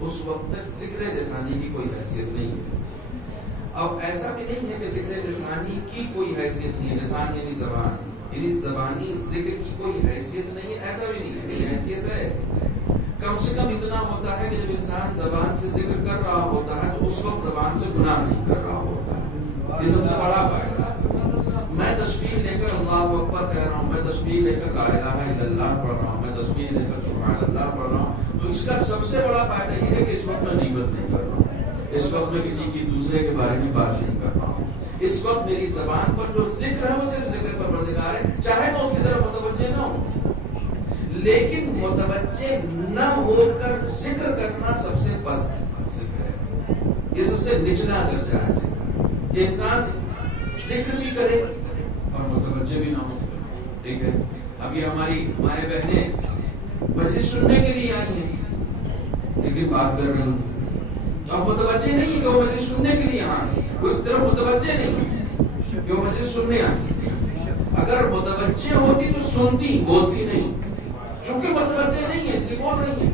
اس وقت تک ذکر لسانی کی کوئی حیثیت نہیں ہے. اب ایسا بھی نہیں ہے کہ ذکر لسانی کی کوئی حیثیت نہیں ہے. لسان یعنی زبان، یعنی زبانی ذکر کی کوئی حیثیت نہیں ہے، ایسا بھی نہیں ہے. نہیں، حیثیت ہے. کم سے کم اتنا ہوتا ہے کہ جب انسان زبان سے ذکر کر رہا ہوتا ہے تو اس وقت زبان سے گناہ نہیں کر رہا ہوتا ہے. یہ سب سے بڑا فائدہ ہے. میں تسبیح لے کر اللہ اکبر کہہ رہا ہوں، میں تسبیح لے کر لا الہ الا اللہ پڑھ رہا ہوں، میں تسبیح لے کر سبحان اللہ پڑھ رہا ہوں، تو اس کا سب سے بڑا فائدہ یہ ہے کہ اس وقت میں غیبت نہیں کر رہا ہوں، اس وقت میں کسی کی دوسرے کے بارے میں بات نہیں کر رہا ہوں. اس وقت میری زبان پر جو ذکر ہے وہ صرف ذکر پروردگار ہے، چاہے میں اس کی طرف متوجہ نہ ہوں، لیکن متوجہ نہ ہو کر ذکر کرنا سب سے پست ذکر ہے. یہ سب سے نچلا درجہ ہے ذکر، کہ انسان ذکر بھی کرے اور متوجہ بھی نہ ہو. ٹھیک ہے. اب یہ ہماری مائیں بہنیں مجلس سننے کے لیے آئی ہیں لیکن بات کر رہی ہیں، تو اب متوجہ نہیں ہے کہ وہ مجلس سننے کے لیے آئے، وہ اس طرف متوجہ نہیں ہے کہ وہ مجلس سننے آئے. اگر متوجہ ہوتی تو سنتی، بولتی نہیں. چونکہ متوجہ نہیں ہے اس لیے بول رہی ہے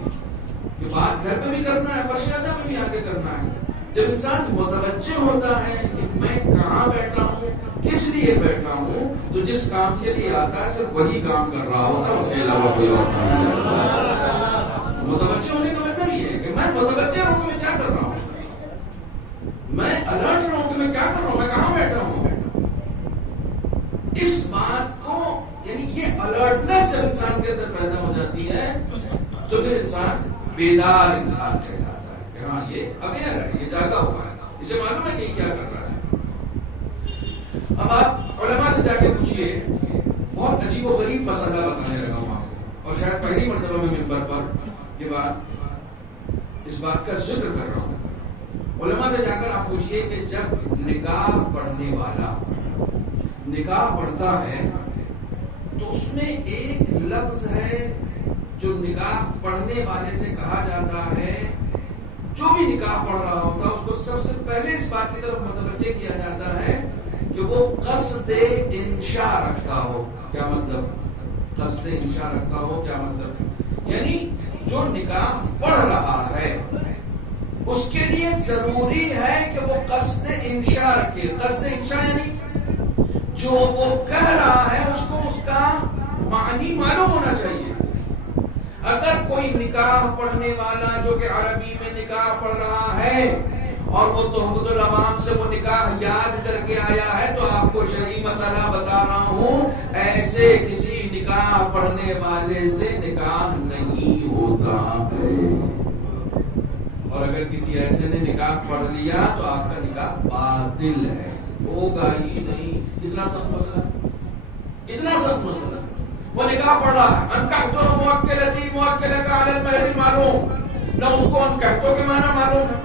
کہ بات گھر پہ بھی کرنا ہے، فرش اعلیٰ میں بھی آگے کرنا ہے. جب انسان متوجہ ہوتا ہے کہ میں کہاں بیٹھا ہوں، کس لیے بیٹھا ہوں، تو جس کام کے لیے آتا ہے صرف وہی کام کر رہا ہوتا ہے، اس کے علاوہ کوئی اور کام نہیں کرتا. متوجہ ہونے کا مطلب یہ ہے کہ میں متوجہ ہوں کہ میں کیا کر رہا ہوں، میں الرٹ رہا ہوں کہ میں کیا کر رہا ہوں، میں کہاں بیٹھا ہوں. بیدار انسان کہلاتا ہے کہ ہاں یہ اویئر ہے، یہ جاگا ہوا ہے، اسے معلوم ہے کہ کیا کر رہا ہے۔ اب آپ علماء سے جا کے پوچھئے، بہت عجیب و غریب مسئلہ بتانے لگا ہوں آپ کو، اور شاید پہلی مرتبہ میں ممبر پر یہ بات اس بات کا ذکر کر رہا ہوں۔ علماء سے جا کر آپ پوچھئے کہ جب نکاح پڑھنے والا نکاح پڑھتا ہے تو اس میں ایک لفظ ہے جو نکاح پڑھنے والے سے کہا جاتا ہے، جو بھی نکاح پڑھ رہا ہوتا ہے اس کو سب سے پہلے اس بات کی طرف متوجہ کیا جاتا ہے کہ وہ قصد انشاء رکھتا ہو۔ کیا مطلب قصد انشاء رکھتا ہو؟ کیا مطلب؟ یعنی جو نکاح پڑھ رہا ہے اس کے لیے ضروری ہے کہ وہ قصد انشاء رکھے۔ قصد انشاء یعنی جو وہ کہہ رہا ہے اس کو اس کا معنی معلوم ہونا چاہیے۔ اگر کوئی نکاح پڑھنے والا جو کہ عربی میں نکاح پڑھ رہا ہے اور وہ تحفۃ العوام سے وہ نکاح یاد کر کے آیا ہے تو آپ کو شرعی مسئلہ بتا رہا ہوں، ایسے کسی نکاح پڑھنے والے سے نکاح نہیں ہوتا ہے۔ اور اگر کسی ایسے نے نکاح پڑھ لیا تو آپ کا نکاح باطل ہے، ہوگا ہی نہیں۔ کتنا سخت مسئلہ، کتنا سخت مسئلہ۔ وہ نکاح پڑھ رہا ہے، انکحتو موکلتی موکلہ کا علی المہر معلوم، نہ اس کو انکحتو کے معنی معلوم ہے،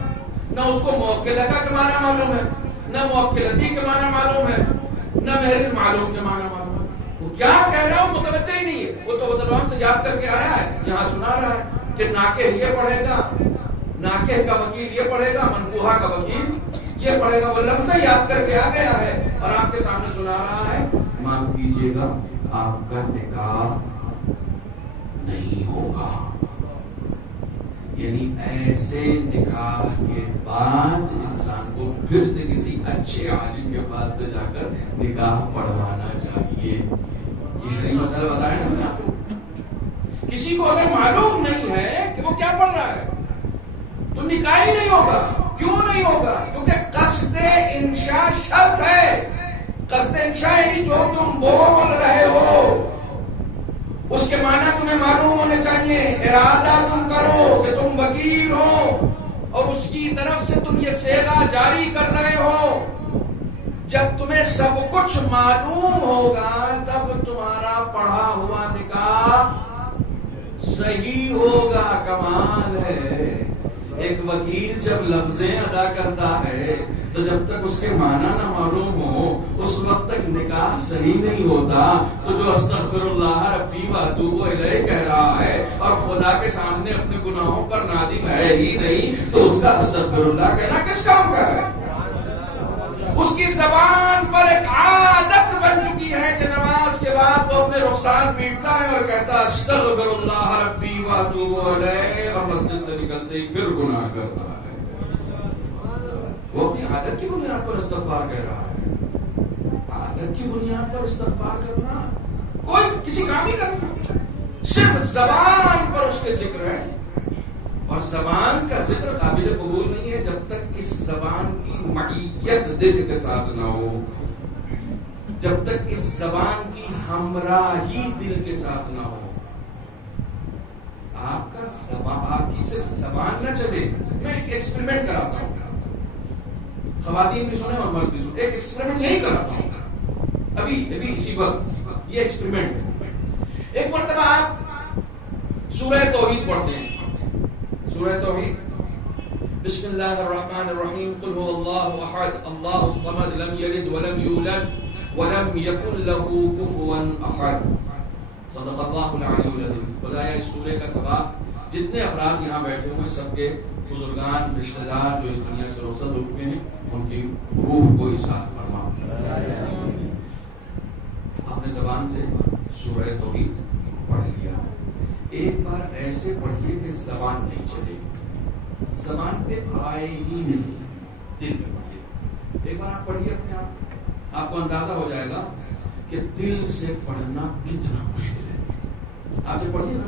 نہ اس کو موکلہ کے معنی معلوم ہے، نہ موکلتی کے معنی معلوم ہے، نہ مہر معلوم کے معنی معلوم ہے۔ وہ کیا کہہ رہا ہوں متوجہ ہی نہیں ہے۔ وہ تو بدلوان سے یاد کر کے آیا ہے، یہاں سنا رہا ہے کہ ناکح یہ پڑھے گا، ناکح کا وکیل یہ پڑھے گا، منکوحہ کا وکیل یہ پڑھے گا۔ وہ لفظ یاد کر کے آ گیا ہے اور آپ کے سامنے سنا رہا ہے، معاف کیجیے گا آپ کا نکاح نہیں ہوگا۔ یعنی ایسے نکاح کے بعد انسان کو پھر سے کسی اچھے عالم کے پاس سے جا کر نکاح پڑھوانا چاہیے۔ یہ شرعی مسئلہ بتایا نا آپ کو۔ کسی کو اگر معلوم نہیں ہے کہ وہ کیا پڑھ رہا ہے تو نکاح ہی نہیں ہوگا۔ کیوں نہیں ہوگا؟ کیونکہ قصد انشاء شرط ہے۔ قصد انشاء یعنی جو تم بول رہے ہو اس کے معنی تمہیں معلوم ہونے چاہیے۔ ارادہ تم کرو کہ تم وکیل ہو اور اس کی طرف سے تم یہ صیغہ جاری کر رہے ہو۔ جب تمہیں سب کچھ معلوم ہوگا تب تمہارا پڑھا ہوا نکاح صحیح ہوگا۔ کمال ہے۔ ایک وکیل جب لفظیں ادا کرتا ہے تو جب تک اس کے معنی نہ معلوم ہو اس وقت تک نکاح صحیح نہیں ہوتا۔ تو جو استغفر اللہ ربی واتوب الیہ کہہ رہا ہے اور خدا کے سامنے اپنے گناہوں پر نادم ہے ہی نہیں تو اس کا استغفر اللہ کہنا کس کام کا ہے؟ اس کی زبان پر ایک عادت بن چکی ہے کہ نماز کے بعد وہ اپنے رخسار پیٹتا ہے اور کہتا استغفر اللہ ربی واتوب الیہ، اور مسجد سے نکلتے ہی پھر گناہ کرتا ہے۔ وہ اپنی عادت کی بنیاد پر استغفار کہہ رہا ہے۔ عادت کی بنیاد پر استغفار کرنا کوئی کسی کام نہیں کرنا، صرف زبان پر اس کے ذکر ہے، اور زبان کا ذکر قابل قبول نہیں ہے جب تک اس زبان کی معیت دل کے ساتھ نہ ہو، جب تک اس زبان کی ہمراہی دل کے ساتھ نہ ہو۔ آپ کی صرف زبان نہ چلے۔ میں ایک ایکسپریمنٹ کراتا ہوں، خواتین بھی سنیں اور مرد بھی سنیں۔ ایک ایکسپریمنٹ یہی کراتا ہوں ابھی اسی وقت۔ یہ ایکسپریمنٹ، ایک مرتبہ آپ سورہ توحید پڑھتے ہیں۔ سورہ توحید، بسم اللہ الرحمن الرحیم، قل هو اللہ احد اللہ الصمد لم یلد ولم یولد ولم یکن له کفوا احد، صدق اللہ العلی العظیم۔ بتایا اس سورہ کا ثواب جتنے افراد یہاں بیٹھے ہوئے سب کے بزرگان رشتہ دار جو اس دنیا سے رخصت ہو چکے ہیں ان کی روح کو ایثار فرما۔ اپنے زبان سے سورہ توحید پڑھ لیا، ایک بار ایسے پڑھیے کہ زبان نہیں چلے، زبان پہ آئے ہی نہیں، دل پہ پڑھیے۔ ایک بار آپ پڑھیے اپنے آپ کو اندازہ ہو جائے گا کہ دل سے پڑھنا کتنا مشکل ہے۔ آپ جب پڑھیے نا،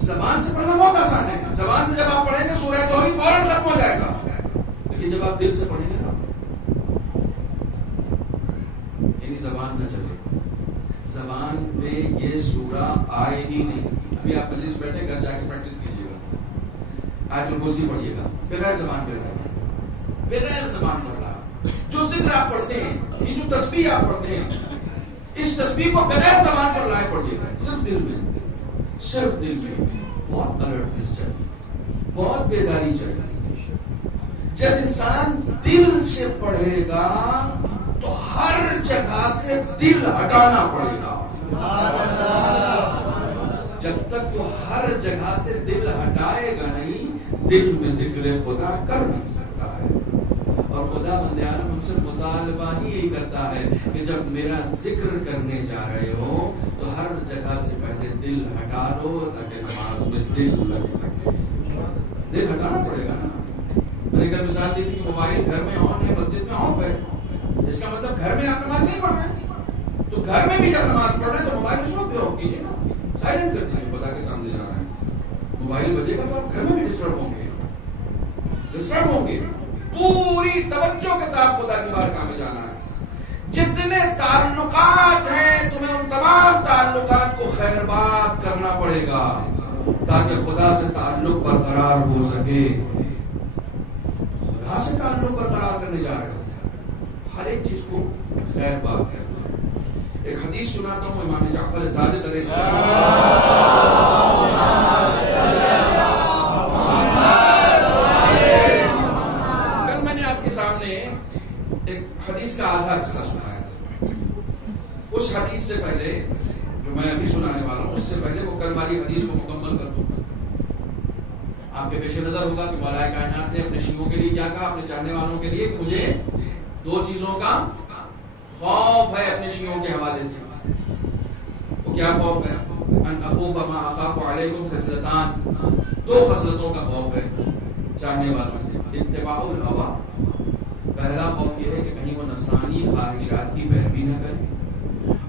زبان سے پڑھنا بہت آسان ہے، زبان سے جب آپ پڑھیں گے سورہ توحید فوراً ختم ہو جائے گا، لیکن جب آپ دل سے پڑھیں گے نا، یعنی زبان نہ چلے، زبان پہ یہ سورہ آئے ہی نہیں۔ ابھی آپ مجلس بیٹھے، گھر جا کے پریکٹس کیجیے گا، آیت الکرسی پڑھیے گا بغیر زبان پہ لگا، بغیر زبان پر لگا. جو ذکر آپ پڑھتے ہیں، یہ جو تسبیح آپ پڑھتے ہیں، اس تسبیح کو بغیر زبان پر لائے پڑھیے گا، صرف دل میں، صرف دل میں. بہت الرٹنس چاہیے، بہت بیداری چاہیے. جب انسان دل سے پڑھے گا تو ہر جگہ سے دل ہٹانا پڑے گا. جب تک وہ ہر جگہ سے دل ہٹائے گا نہیں، دل میں ذکر خدا کر نہیں سکتا ہے. اور خدا بندیان ہم سے مطالبہ ہی یہی کرتا ہے کہ جب میرا ذکر کرنے جا رہے ہو تو ہر جگہ سے پہلے دل ہٹا دو تاکہ نماز میں دل لگ سکے. دل ہٹانا پڑے گا نا. میں نے کل مثال دی تھی کہ موبائل گھر میں آن ہے، مسجد میں آف ہے. اس کا مطلب گھر میں آپ نماز نہیں پڑھ رہے ہیں، تو گھر میں بھی جب نماز پڑھ رہے ہیں تو موبائل اس وقت بھی آف کیجیے نا، سائلنٹ کر دیجیے. خدا کے سامنے جا رہے ہیں، موبائل بجے گا تو آپ گھر میں بھی ڈسٹرب ہوں گے. پوری توجہ کے ساتھ خدا کی بارگاہ میں جانا ہے. جتنے تعلقات ہیں تمہیں ان تمام تعلقات کو خیر بات کرنا پڑے گا تاکہ خدا سے تعلق برقرار ہو سکے. خدا سے تعلق برقرار کرنے جا رہے ہو، ہر ایک چیز کو خیر بات کرنا. ایک حدیث سناتا ہوں امام جعفر صادق علیہ کل میں نے آپ کے سامنے ایک حدیث کا آدھا حصہ سنایا تھا. اس حدیث سے پہلے جو میں ابھی سنانے والا ہوں، اس سے پہلے وہ کل والی حدیث کو مکمل کر دوں. آپ کے پیش نظر ہوگا کہ مولا کائنات نے اپنے شیعوں کے لیے کیا کہا، اپنے چاہنے والوں کے لیے کہ مجھے دو چیزوں کا خوف ہے اپنے شیعوں کے حوالے سے. وہ کیا خوف ہے؟ ان اخوف ما اخاف علیکم خصلتان. دو خصلتوں کا خوف ہے چاہنے والوں سے. اتباع الہوا، پہلا خوف یہ ہے کہ کہیں وہ نفسانی خواہشات کی پیروی نہ کرے،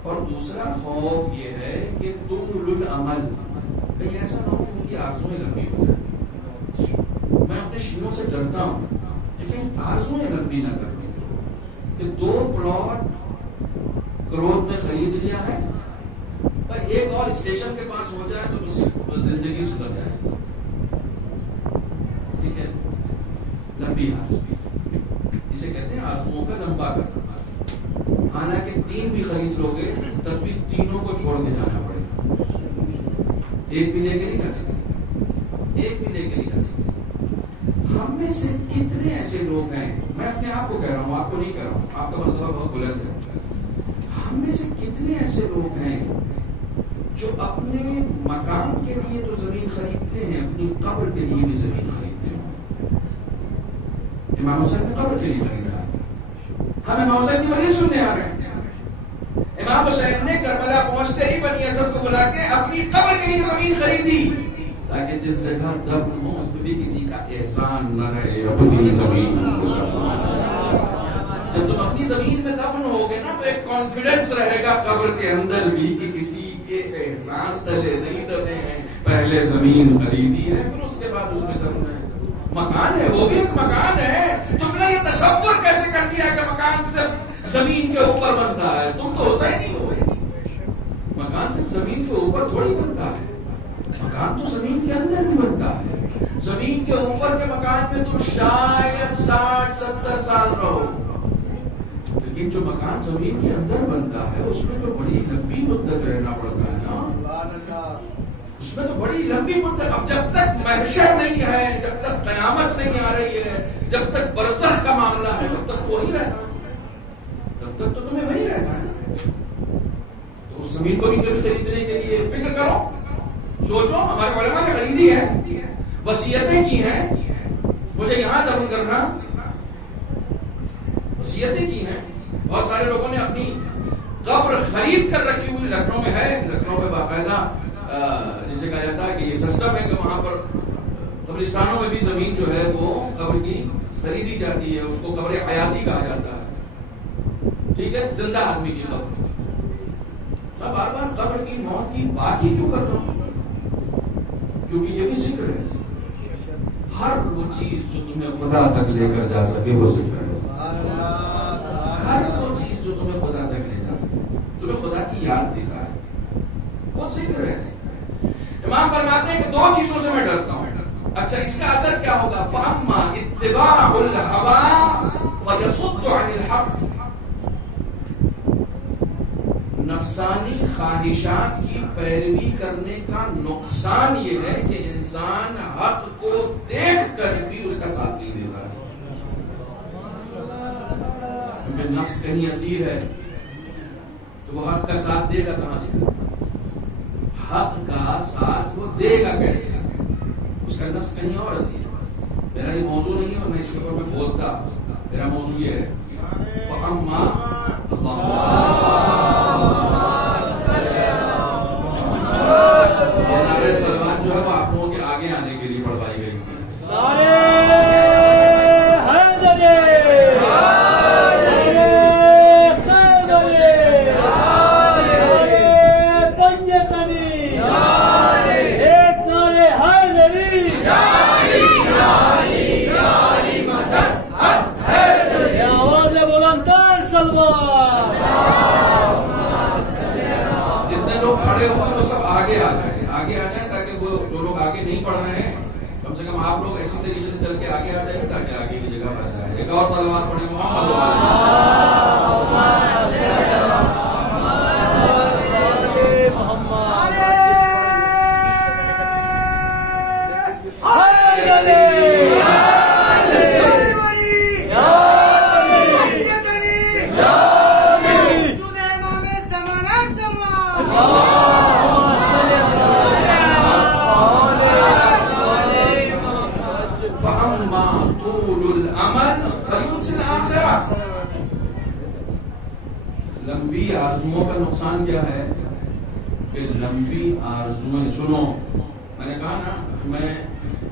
اور دوسرا خوف یہ ہے کہ طول العمل، کہیں ایسا نہ ہو کہ ان کی آرزویں لمبی ہو جائیں. میں اپنے شیعوں سے ڈرتا ہوں لیکن آرزویں لمبی نہ کروں کہ 2 پلاٹ کروڑ میں خرید لیا ہے پر ایک اور اسٹیشن کے پاس ہو جائے تو زندگی سدھر جائے. ٹھیک ہے، لمبی آرزو جسے کہتے ہیں آرزوؤں کا لمبا کرنا. حالانکہ 3 بھی خرید لو گے تب بھی تینوں کو چھوڑ کے جانا پڑے گا. ایک بھی لے کے نہیں جا سکتے، ایک بھی لے کے نہیں جا سکتے. ہم میں سے کتنے ایسے لوگ ہیں، میں اپنے آپ کو کہہ رہا ہوں، آپ کو نہیں کہہ رہا ہوں، آپ کا مرتبہ بہت بلند ہے. ہم میں سے کتنے ایسے لوگ ہیں جو اپنے مکان کے لیے تو زمین خریدتے ہیں، اپنی قبر کے لیے بھی زمین خریدتے ہیں. امام حسین نے قبر کے لیے خریدا، ہم امام حسین کی وجہ سننے آ رہے ہیں. امام حسین نے کربلا پہنچتے ہی بنی اسد کو بلا کے اپنی قبر کے لیے زمین خریدی تاکہ جس جگہ دفن ہو اس پہ بھی کسی کا احسان نہ رہے. اپنی زمین، جب تم اپنی زمین میں دفن ہوگے نا تو ایک کانفیڈنس رہے گا قبر کے اندر بھی کہ کسی کے احسان تلے نہیں دبے ہیں. پہلے زمین خریدی ہے پھر اس کے بعد اس میں دفن ہے. مکان ہے، وہ بھی ایک مکان ہے. تم نے یہ تصور کیسے کر لیا کہ مکان صرف زمین کے اوپر بنتا ہے؟ تم تو ہوتا ہی نہیں ہو. مکان صرف زمین کے اوپر تھوڑی بنتا ہے، مکان تو زمین کے اندر بھی بنتا ہے. زمین کے اوپر کے مکان میں تم شاید 60-70 سال رہو، لیکن جو مکان زمین کے اندر بنتا ہے اس میں تو بڑی لمبی مدت رہنا پڑتا ہے نا. اس میں تو بڑی لمبی مدت. اب جب تک محشر نہیں ہے، جب تک قیامت نہیں آ رہی ہے، جب تک برزخ کا معاملہ ہے، تب تک وہی رہنا ہے، تب تک تو تمہیں وہی رہنا ہے. تو اس زمین کو بھی کبھی خریدنے کے لیے فکر کرو، سوچو. ہمارے علماء نے خریدی ہے، وصیتیں کی ہیں، مجھے یہاں دفن کرنا، وصیتیں کی ہیں. بہت سارے لوگوں نے اپنی قبر خرید کر رکھی ہوئی. لکھنؤ میں ہے، لکھنؤ میں باقاعدہ جسے کہا جاتا ہے کہ یہ سسٹم ہے کہ وہاں پر قبرستانوں میں بھی زمین جو ہے وہ قبر کی خریدی جاتی ہے. اس کو قبر حیاتی کہا جاتا ہے. ٹھیک ہے، زندہ آدمی کی قبر. میں بار بار قبر کی موت کی بات ہی کیوں کر رہا ہوں؟ کیونکہ یہ بھی ذکر ہے. ہر وہ چیز جو تمہیں خدا تک لے کر جا سکے وہ ذکر ہے. ہر وہ چیز جو تمہیں خدا تک لے جا سکے، تمہیں خدا کی یاد دیتا ہے، وہ ذکر ہے. امام فرماتے ہیں کہ 2 چیزوں سے میں ڈرتا ہوں. اچھا، اس کا اثر کیا انسانی خواہشات کی پیروی کرنے کا نقصان یہ ہے کہ انسان حق کو دیکھ کر بھی اس کا ساتھ نہیں دیتا ہے، کیونکہ نفس کہیں اسیر ہے تو وہ حق کا ساتھ دے گا کہاں سے؟ حق کا ساتھ وہ دے گا کیسے؟ اس کا نفس کہیں اور اسیر ہے۔ میرا یہ موضوع نہیں ہے اور میں اس کے اوپر میں بولتا، میرا موضوع یہ ہے سلمان جو ہے وہ آپ لوگوں کے آگے آنے کے لیے پڑھوائی گئی تھی۔ جتنے لوگ کھڑے ہوئے وہ سب آگے آ جائیں تاکہ وہ جو لوگ آگے نہیں پڑھ رہے ہیں کم سے کم آپ لوگ ایسی طریقے سے چل کے آگے آ جائیں تاکہ آگے کی جگہ بچ جائے۔ ایک اور صلوات پڑھیں لمبی آرزوؤں کا نقصان کیا ہے کہ لمبی آرزوئیں، سنو میں نے کہا نا، میں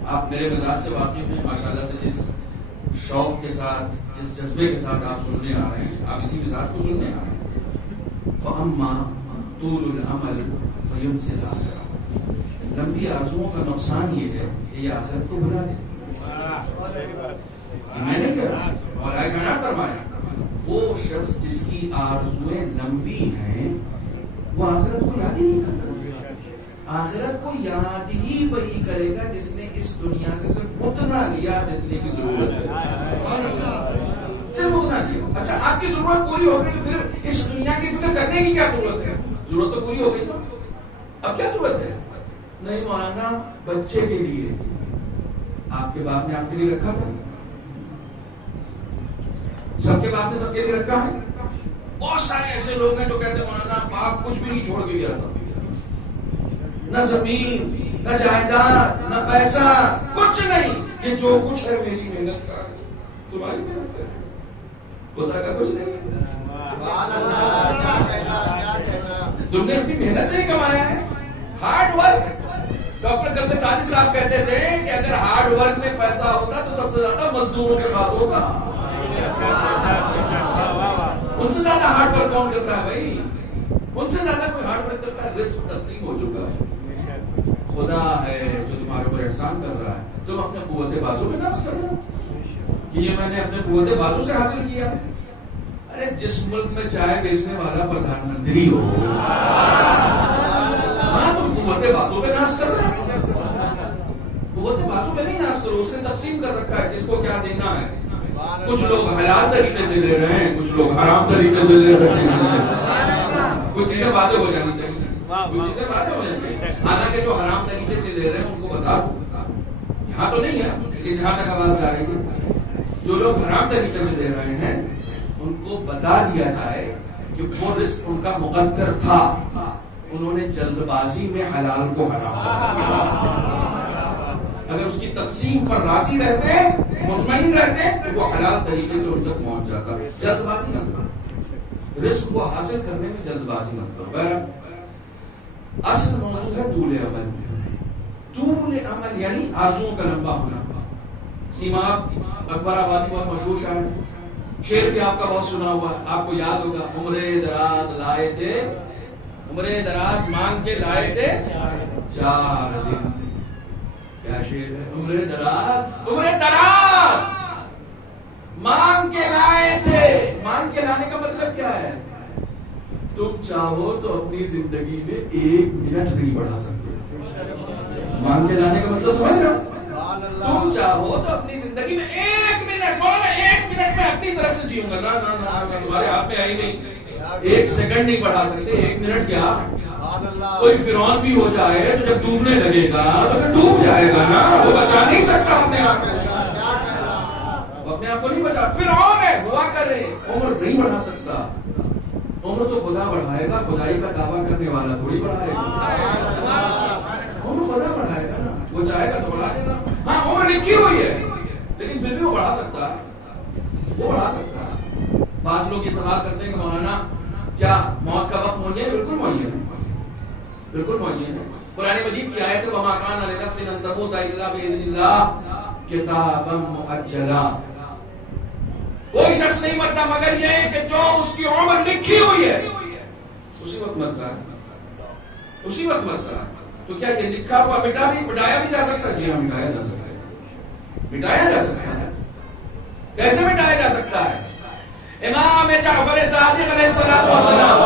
آپ میرے مزاج سے واقف ہیں ماشاءاللہ سے، جس شوق کے ساتھ جس جذبے کے ساتھ آپ سننے آ رہے ہیں، آپ اسی مزاج کو سننے آ رہے ہیں۔ فَأَمَّا طُولُ الْعَمَلِ فَيُنْسِي الْآخِرَةَ، لمبی آرزوؤں کا نقصان یہ ہے کہ یہ آخرت کو بھلا دیتی ہے۔ میں نے کہا اور آئے کہنا فرمایا وہ شخص جس کی آرزویں لمبی ہیں وہ آخرت کو یاد ہی نہیں کرتا۔ آخرت کو یاد ہی وہی کرے گا جس نے اس دنیا سے صرف اتنا لیا جتنے کی ضرورت ہے، صرف اتنا لیا۔ اچھا آپ کی ضرورت پوری ہو گئی تو پھر اس دنیا کی فکر کرنے کی کیا ضرورت ہے؟ ضرورت تو پوری ہو گئی، تو اب کیا ضرورت ہے؟ نہیں مولانا بچے کے لیے آپ کے باپ نے آپ کے لیے رکھا تھا، سب کے باپ نے سب کے لیے رکھا ہے۔ بہت سارے ایسے لوگ ہیں جو کہتے ہیں مولانا باپ کچھ بھی نہیں چھوڑ کے گیا تھا، نہ زمین نہ جائیداد نہ پیسہ، کچھ نہیں، یہ جو کچھ ہے میری محنت کا، تمہاری محنت کا، خدا کا کچھ نہیں ہے، تم نے اپنی محنت سے ہی کمایا ہے، ہارڈ ورک۔ ڈاکٹر قلب ثانی صاحب کہتے تھے کہ اگر ہارڈ ورک میں پیسہ ہوتا تو سب سے زیادہ مزدوروں کے پاس ہوگا، ان سے زیادہ ہارڈ ورک کون کرتا ہے بھائی؟ ان سے زیادہ کوئی ہارڈ ورک کرتا ہے؟ رزق تقسیم ہو چکا ہے، خدا ہے جو تمہارے اوپر احسان کر رہا ہے، تم اپنے قوت بازو میں ناز کر رہے ہو کہ یہ میں نے اپنے قوت بازو سے حاصل کیا ہے۔ ارے جس ملک میں چائے بیچنے والا پردھان منتری ہو، ہاں تم قوت بازو پہ ناز کر رہے ہو، قوت بازو پہ نہیں ناز کرو، اس نے تقسیم کر رکھا ہے کس کو کیا دینا ہے۔ کچھ لوگ حلال طریقے سے لے رہے ہیں، کچھ لوگ حرام طریقے سے لے رہے ہیں، کچھ چیزیں واضح ہو جانی چاہیے، کچھ چیزیں واضح ہو جانی چاہیے۔ حالانکہ جو حرام طریقے سے لے رہے ہیں ان کو بتا دو، یہاں تو نہیں ہے لیکن یہاں تک آواز جا رہی ہے، جو لوگ حرام طریقے سے لے رہے ہیں ان کو بتا دیا جائے کہ وہ رزق ان کا مقدر تھا، انہوں نے جلد بازی میں حلال کو حرام کیا۔ اگر اس کی تقسیم پر راضی رہتے، مطمئن رہتے تو وہ حلال طریقے سے ان تک پہنچ جاتا۔ جلد بازی نہ کرو، رزق کو حاصل کرنے میں جلد بازی مت کرو۔ اصل موضوع ہے طول عمل، طول عمل یعنی آرزوؤں کا لمبا ہونا۔ سیما اکبر آبادی بہت مشہور شاعر ہے، شعر بھی آپ کا بہت سنا ہوا ہے، آپ کو یاد ہوگا، عمرے دراز لائے تھے، عمرے دراز مانگ کے لائے تھے 4 دن۔ کیا شعر ہے؟ عمرے دراز مانگ کے لائے تھے۔ مانگ کے لانے کا مطلب کیا ہے؟ تم چاہو تو اپنی زندگی میں 1 منٹ نہیں بڑھا سکتے۔ مانگ کے لانے کا مطلب سمجھ رہے ہو؟ تم چاہو تو اپنی زندگی میں 1 منٹ میں اپنی طرف سے جیوں گا. نہ تمہارے ہاتھ میں آئی نہیں. 1 سیکنڈ نہیں بڑھا سکتے. 1 منٹ کیا, کوئی فرعون بھی ہو جائے تو جب ڈوبنے لگے گا تو پھر ڈوب جائے گا نا. وہ بچا نہیں سکتا اپنے آپ کو. وہ اپنے آپ کو نہیں بچا. فرعون ہے, ہوا کرے. عمر نہیں بڑھا سکتا. عمر تو خدا بڑھائے گا. خدائی کا دعویٰ کرنے والا تھوڑی بڑھائے گا. عمر خدا بڑھائے گا نا. وہ چاہے گا تو بڑھا دے گا. ہاں عمر لکھی ہوئی ہے لیکن پھر بھی وہ بڑھا سکتا ہے. وہ بڑھا سکتا ہے. بعض لوگ یہ سوال کرتے ہیں کہ مولانا کیا موت کا وقت معین ہے؟ بالکل معین ہے. بالکل معین ہے. قرآن مجید کی آیت ہے وَمَا كَانَ لِنَفْسٍ أَن تَمُوتَ إِلَّا بِإِذْنِ اللَّهِ كِتَابًا مُؤَجَّلًا. کوئی شخص نہیں مرتا مگر یہ کہ جو اس کی عمر لکھی ہوئی ہے اسی وقت مرتا ہے. اسی وقت مرتا ہے. تو کیا یہ لکھا ہوا مٹایا بھی جا سکتا ہے؟ جی ہاں, مٹایا جا سکتا ہے. مٹایا جا سکتا ہے. کیسے مٹایا جا سکتا ہے؟ امام جعفر صادق علیہ الصلوۃ والسلام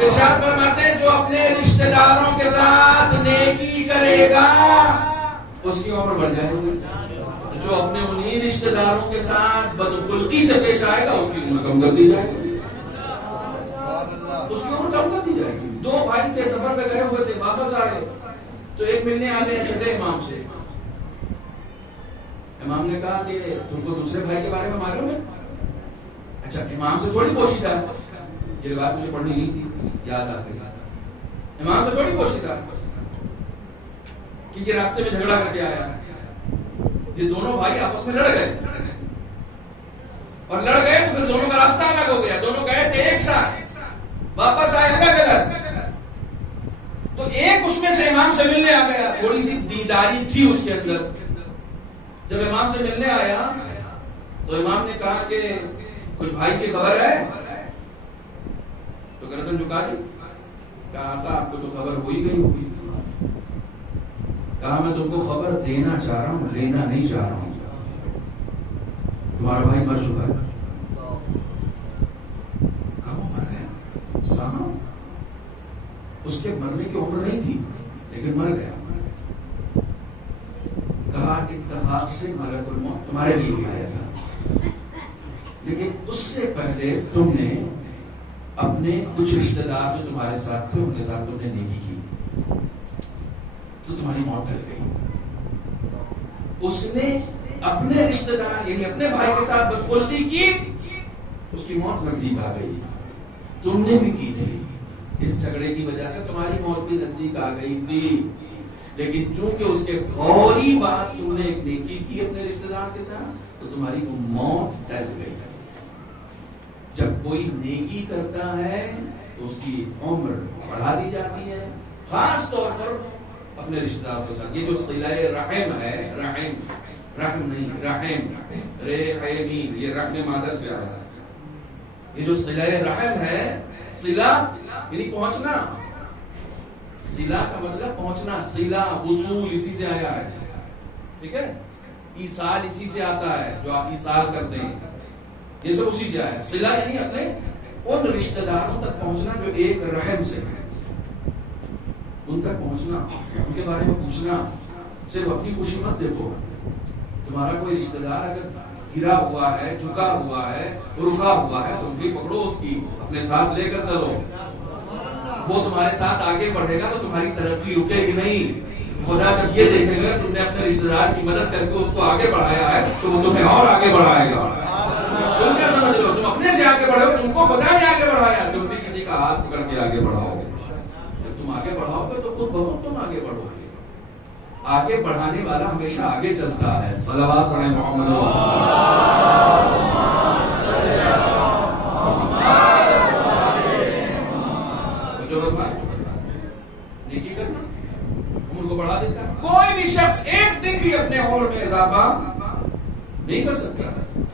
ارشاد فرماتے ہیں جو اپنے رشتہ داروں کے ساتھ نیکی کرے گا اس کی عمر بڑھ جائے گی. جو اپنے انہی رشتہ داروں کے ساتھ بدخلقی سے پیش آئے گا اس کی عمر کم کر دی جائے گی. اس کی عمر کم کر دی جائے گی. 2 بھائی تھے, سفر پہ گئے ہوئے تھے, واپس آ گئے تو ایک ملنے آ گئے چھٹے امام سے. امام نے کہا کہ تم کو دوسرے بھائی کے بارے میں معلوم ہے؟ اچھا, امام سے تھوڑی پوچھتا ہے. یہ بات مجھے پڑھنی نہیں تھی, یاد آ گئی. امام سے تھوڑی پوچھتا ہے کہ یہ راستے میں جھگڑا کر کے آیا. یہ دونوں بھائی آپس میں لڑ گئے اور لڑ گئے تو پھر دونوں کا راستہ الگ ہو گیا. دونوں گئے تھے ایک ساتھ, واپس آئے الگ الگ. تو ایک اس میں سے امام سے ملنے آ گیا. تھوڑی سی دیداری تھی اس کے اندر. جب امام سے ملنے آیا تو امام نے کہا کہ کچھ بھائی کی خبر ہے؟ تو گردن جھکا دی. کہا آقا آپ کو تو خبر ہوئی گئی ہوگی. کہا میں تم کو خبر دینا چاہ رہا ہوں, لینا نہیں چاہ رہا ہوں. تمہارا بھائی مر چکا ہے. کہا وہ مر گیا. کہاں؟ اس کے مرنے کی عمر نہیں تھی لیکن مر گیا. کہا اتفاق سے ملک الموت تمہارے لیے بھی آیا تھا لیکن اس سے پہلے تم نے اپنے کچھ رشتہ دار جو تمہارے ساتھ تھے ان کے ساتھ تم نے نیکی کی تو تمہاری موت ٹل گئی. اس نے اپنے رشتہ دار یعنی اپنے بھائی کے ساتھ بدخلقی کی, اس کی موت نزدیک آ گئی. تم نے بھی کی تھی. اس جھگڑے کی وجہ سے تمہاری موت بھی نزدیک آ گئی تھی لیکن چونکہ اس کے فوری بعد تم نے ایک نیکی کی اپنے رشتہ دار کے ساتھ تو تمہاری وہ موت ٹل گئی. جب کوئی نیکی کرتا ہے تو اس کی عمر بڑھا دی جاتی ہے, خاص طور پر اپنے رشتہ داروں کے ساتھ. یہ جو صلہ رحم ہے, رحم نہیں رحم, رحیم, یہ رحم مادر سے آیا ہے. یہ جو صلہ رحم ہے, صلہ یعنی پہنچنا, صلہ کا مطلب پہنچنا, صلہ وصول اسی سے آیا ہے. ٹھیک ہے, ایصال اسی سے آتا ہے جو آپ ایصال کرتے ہیں, یہ سب اسی سے آیا. صلہ یعنی اپنے ان رشتہ داروں تک پہنچنا جو ایک رحم سے ہے, ان تک پہنچنا, ان کے بارے میں پوچھنا. صرف اپنی خوشی مت دیکھو. تمہارا کوئی رشتہ دار اگر گرا ہوا ہے, جھکا ہوا ہے, رکا ہوا ہے, تم بھی پکڑو اس کی, اپنے ساتھ لے کر چلو. وہ تمہارے ساتھ آگے بڑھے گا تو تمہاری ترقی رکے گی نہیں. خدا جب یہ دیکھے گا تم نے اپنے رشتہ دار کی مدد کر کے اس کو آگے بڑھایا ہے تو وہ تمہیں اور آگے بڑھائے گا. تم کیا سمجھ رہے ہو, تم اپنے سے آگے بڑھے ہو, تم کو خدا نے آگے بڑھایا, تم بھی کسی کا ہاتھ پکڑ کے آگے بڑھاؤ گے. جب تم آگے بڑھاؤ گے تو خود بخود تم آگے بڑھو گے. آگے بڑھانے والا ہمیشہ آگے چلتا ہے. صلوات پڑھیں محمد. جو نیکی کرنا عمر کو بڑھا دیتا ہے. کوئی بھی شخص ایک دن بھی اپنے عمر میں اضافہ نہیں کر سکتا.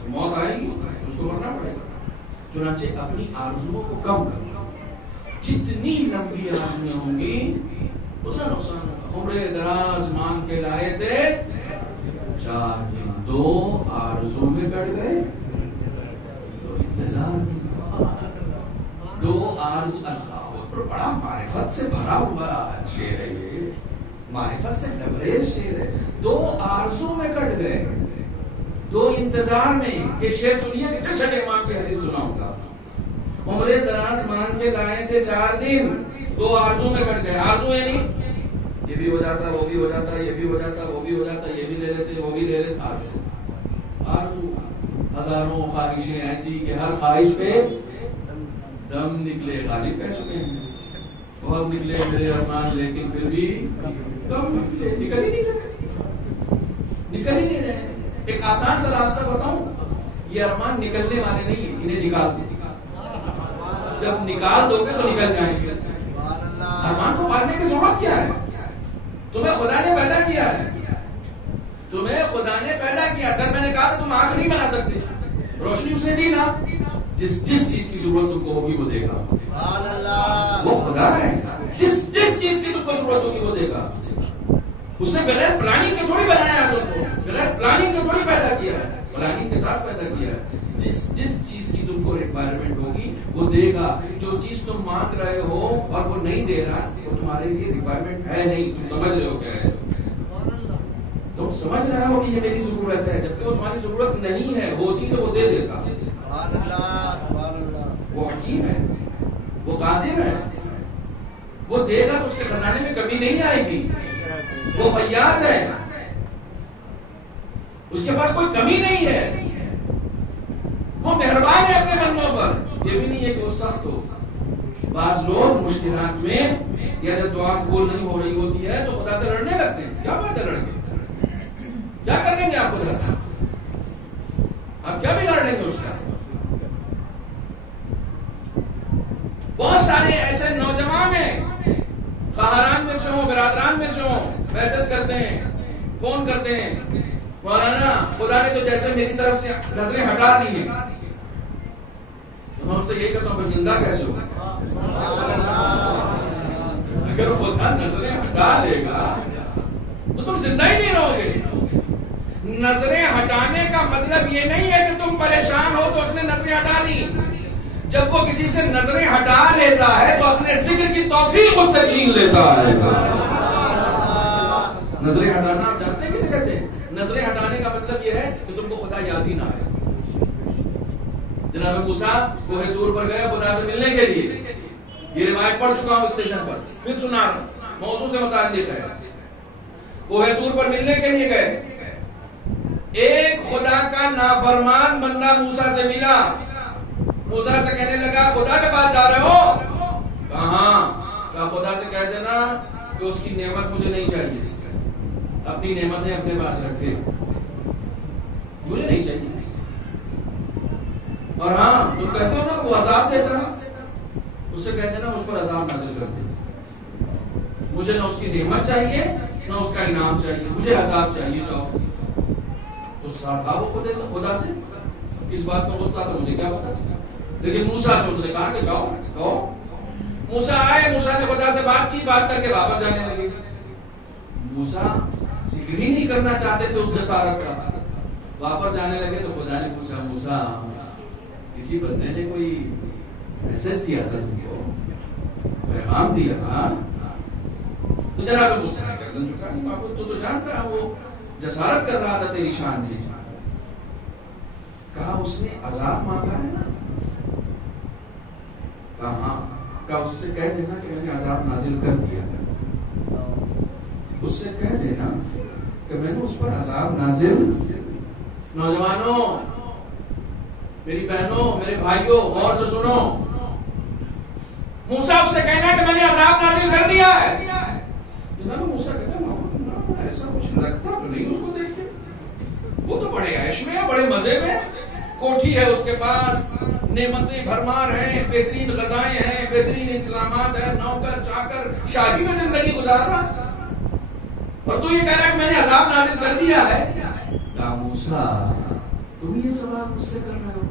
موت آئے گی اس کو مرنا پڑے گا. چنانچہ اپنی آرزوؤں کو کم کرنا. جتنی لمبی آرزویں ہوں گی اتنا نقصان ہوگا. عمر دراز مانگ کے لائے تھے, 4 دن 2 آرزو میں کٹ گئے, 2 انتظار میں, 2 آرزو. اللہ بڑا معرفت سے بھرا ہوا شعر ہے یہ. معرفت سے لبریز شعر ہے. 2 آرزو میں کٹ گئے, 2 انتظار میں. یہ شعر سنیے کہ چھٹے امام کی حدیث سناؤں گا. عمر دراز مان کے لائے تھے 4 دن, 2 آرزو میں کٹ گئے. آرزو یعنی یہ بھی ہو جاتا, وہ بھی ہو جاتا, یہ بھی ہو جاتا, وہ بھی ہو جاتا, یہ بھی لے لیتے, وہ بھی لے لیتے. آرزو آرزو, ہزاروں خواہشیں ایسی کہ ہر خواہش پہ دم نکلے. غالب کہہ چکے ہیں بہت نکلے میرے ارمان, لیکن پھر بھی دم نکلے, نکل ہی نہیں رہے, نکل ہی نہیں رہے. ایک آسان سا راستہ بتاؤں, یہ ارمان نکلنے والے نہیں ہیں, انہیں نکال دو. جب نکال دو گے تو نکل جائیں گے. ارمان کو پالنے کی ضرورت کیا ہے؟ تمہیں خدا نے پیدا کیا ہے, تمہیں خدا نے پیدا کیا. اگر میں نے کہا تم آنکھ نہیں بنا سکتے, روشنی اس نے دی نا. جس چیز کی ضرورت تم کو ہوگی وہ دے گا. وہ خدا ہے, جس چیز کی تم کو ضرورت ہوگی وہ دے گا. اس نے بغیر پلاننگ کے تھوڑی بنایا ہے تم کو, بغیر پلاننگ کے تھوڑی پیدا کیا ہے, پلاننگ کے ساتھ پیدا کیا ہے. جس چیز کی تم کو ریکوائرمنٹ ہوگی وہ دے گا. جو چیز تم مانگ رہے ہو اور وہ نہیں دے رہا, وہ تمہارے لیے ریکوائرمنٹ ہے نہیں. تم سمجھ رہے ہو کیا ہے؟ تم سمجھ رہے ہو کہ یہ میری ضرورت ہے, جبکہ وہ تمہاری ضرورت نہیں ہے. ہوتی تو وہ دے دیتا. وہ حکیم ہے, وہ قادر ہے, وہ دے گا تو اس کے خزانے میں کمی نہیں آئے گی. وہ فیاض ہے, اس کے پاس کوئی کمی نہیں ہے. وہ مہربان ہے اپنے بندوں پر. یہ بھی نہیں ہے کہ وہ سخت ہو. بعض لوگ مشکلات میں یا جب دعا قبول نہیں ہو رہی ہوتی ہے تو خدا سے لڑنے لگتے ہیں. کیا بات ہے لڑ کے, کیا کر لیں گے آپ خدا کا؟ آپ کیا بھی لڑ لیں گے اس کا؟ بہت سارے ایسے نوجوان ہیں, خواہران میں سے ہوں, برادران میں سے ہوں, بحثت کرتے ہیں, فون کرتے ہیں, مولانا خدا نے تو جیسے میری طرف سے نظریں ہٹا دی ہیں. میں ان سے یہی کہتا ہوں پھر زندہ کیسے ہوگا؟ اگر خدا نظریں ہٹا لے گا تو تم زندہ ہی نہیں رہو گے. نظریں ہٹانے کا مطلب یہ نہیں ہے کہ تم پریشان ہو تو اس نے نظریں ہٹا لی. جب وہ کسی سے نظریں ہٹا لیتا ہے تو اپنے ذکر کی توفیق اس سے چھین لیتا ہے. نظریں ہٹانا آپ جانتے ہیں کسے کہتے ہیں؟ نظریں ہٹانے کا مطلب یہ ہے کہ تم کو خدا یاد ہی نہ آئے. جناب موسیٰ کوہ طور پر گئے خدا سے ملنے کے لیے. یہ روایت پڑھ چکا ہوں اسٹیشن پر, پھر سنا رہا ہوں, موضوع سے متعلق ہے. کوہ طور پر ملنے کے لیے گئے. ایک خدا کا نافرمان بندہ موسیٰ سے ملا. موسیٰ سے کہنے لگا خدا کے پاس جا رہے ہو؟ کہاں؟ کہا خدا سے کہہ دینا کہ اس کی نعمت مجھے نہیں چاہیے, اپنی نعمتیں اپنے پاس رکھے, مجھے نہیں چاہیے. اور ہاں تم کہتے ہو نا وہ عذاب دیتا ہے, اس سے کہہ دینا اس پر عذاب نازل کر دے. مجھے نہ اس کی نعمت چاہیے نہ اس کا انعام چاہیے, مجھے عذاب چاہیے. جاؤ. غصہ تھا وہ خدا سے, اس بات کا غصہ تھا مجھے کیا پتا. لیکن موسیٰ سے اس نے کہا کہ جاؤ جاؤ. موسیٰ آئے, موسیٰ نے خدا سے بات کی, بات کر کے واپس جانے لگے. موسیٰ ذکر ہی نہیں کرنا چاہتے تھے اس جسارت کا. واپس جانے لگے تو خدا نے پوچھا موسیٰ کسی بندے نے کوئی میسج دیا تھا تم کو, پیغام دیا تھا؟ تو جناب موسیٰ نے گردن جھکا دی. معبود تو جانتا ہے وہ جسارت کر رہا تھا تیری شان میں. کہا اس نے عذاب مانگا ہے نا؟ کہا کہا اس سے کہہ دینا کہ میں نے عذاب نازل کر دیا. اس سے کہہ دینا کہ میں نے اس پر عذاب نازل. نوجوانوں, میری بہنوں, میرے بھائیوں, غور سے سنو. موسیٰ اس سے کہنا کہ میں نے عذاب نازل کر دیا ہے. جناب موسیٰ کہتا ہے ایسا کچھ لگتا تو نہیں اس کو دیکھ کے. وہ تو بڑے عیش میں ہے, بڑے مزے میں, کوٹھی ہے اس کے پاس, نعمتیں بھرمار ہیں, بہترین غذائیں ہیں, بہترین انتظامات ہیں, نوکر چاکر, شادی میں زندگی گزار رہا, اور تو یہ کہہ رہا ہے کہ میں نے عذاب نازل کر دیا ہے. کہا موسیٰ تم یہ سوال مجھ سے کر رہے ہو؟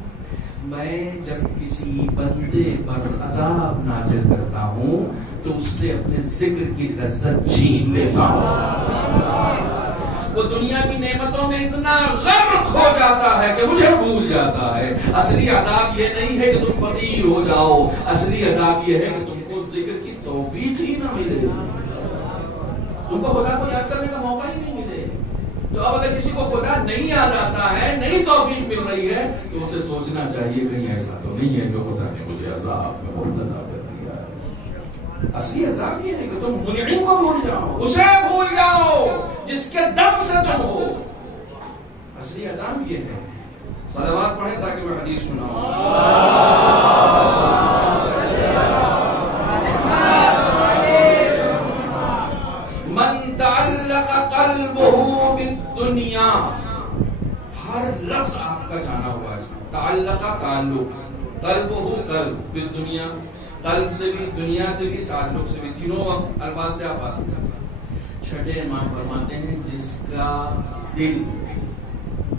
میں جب کسی بندے پر عذاب نازل کرتا ہوں تو اس سے اپنے ذکر کی لذت چھین لیتا ہوں. وہ دنیا کی نعمتوں میں اتنا غرق ہو جاتا ہے کہ مجھے بھول جاتا ہے. اصلی عذاب یہ نہیں ہے کہ تم فقیر ہو جاؤ, اصلی عذاب یہ ہے کہ تم کو ذکر کی توفیق ہی نہ ملے. ان کو خدا کو یاد کرنے کا موقع ہی نہیں ملے. تو اب اگر کسی کو خدا نہیں یاد آتا ہے, نہیں توفیق مل رہی ہے, تو اسے سوچنا چاہیے کہیں ایسا تو نہیں ہے کہ خدا نے مجھے عذاب میں مبتلا کر دیا ہے. اصلی عذاب یہ ہے کہ تم منعم کو بھول جاؤ, اسے بھول جاؤ جس کے دم سے تم ہو. اصلی عذاب یہ ہے. صلوات پڑھیں تاکہ میں حدیث سناؤں. من تعلق قلبه بالدنیا, ہر لفظ آپ کا جانا ہوا ہے. تعلق تعلق, قلبه قلب, بالدنیا قلب سے بھی, دنیا سے بھی, تعلق سے بھی, تینوں الفاظ سے آپ بات کریں. چھٹے امام فرماتے ہیں جس کا دل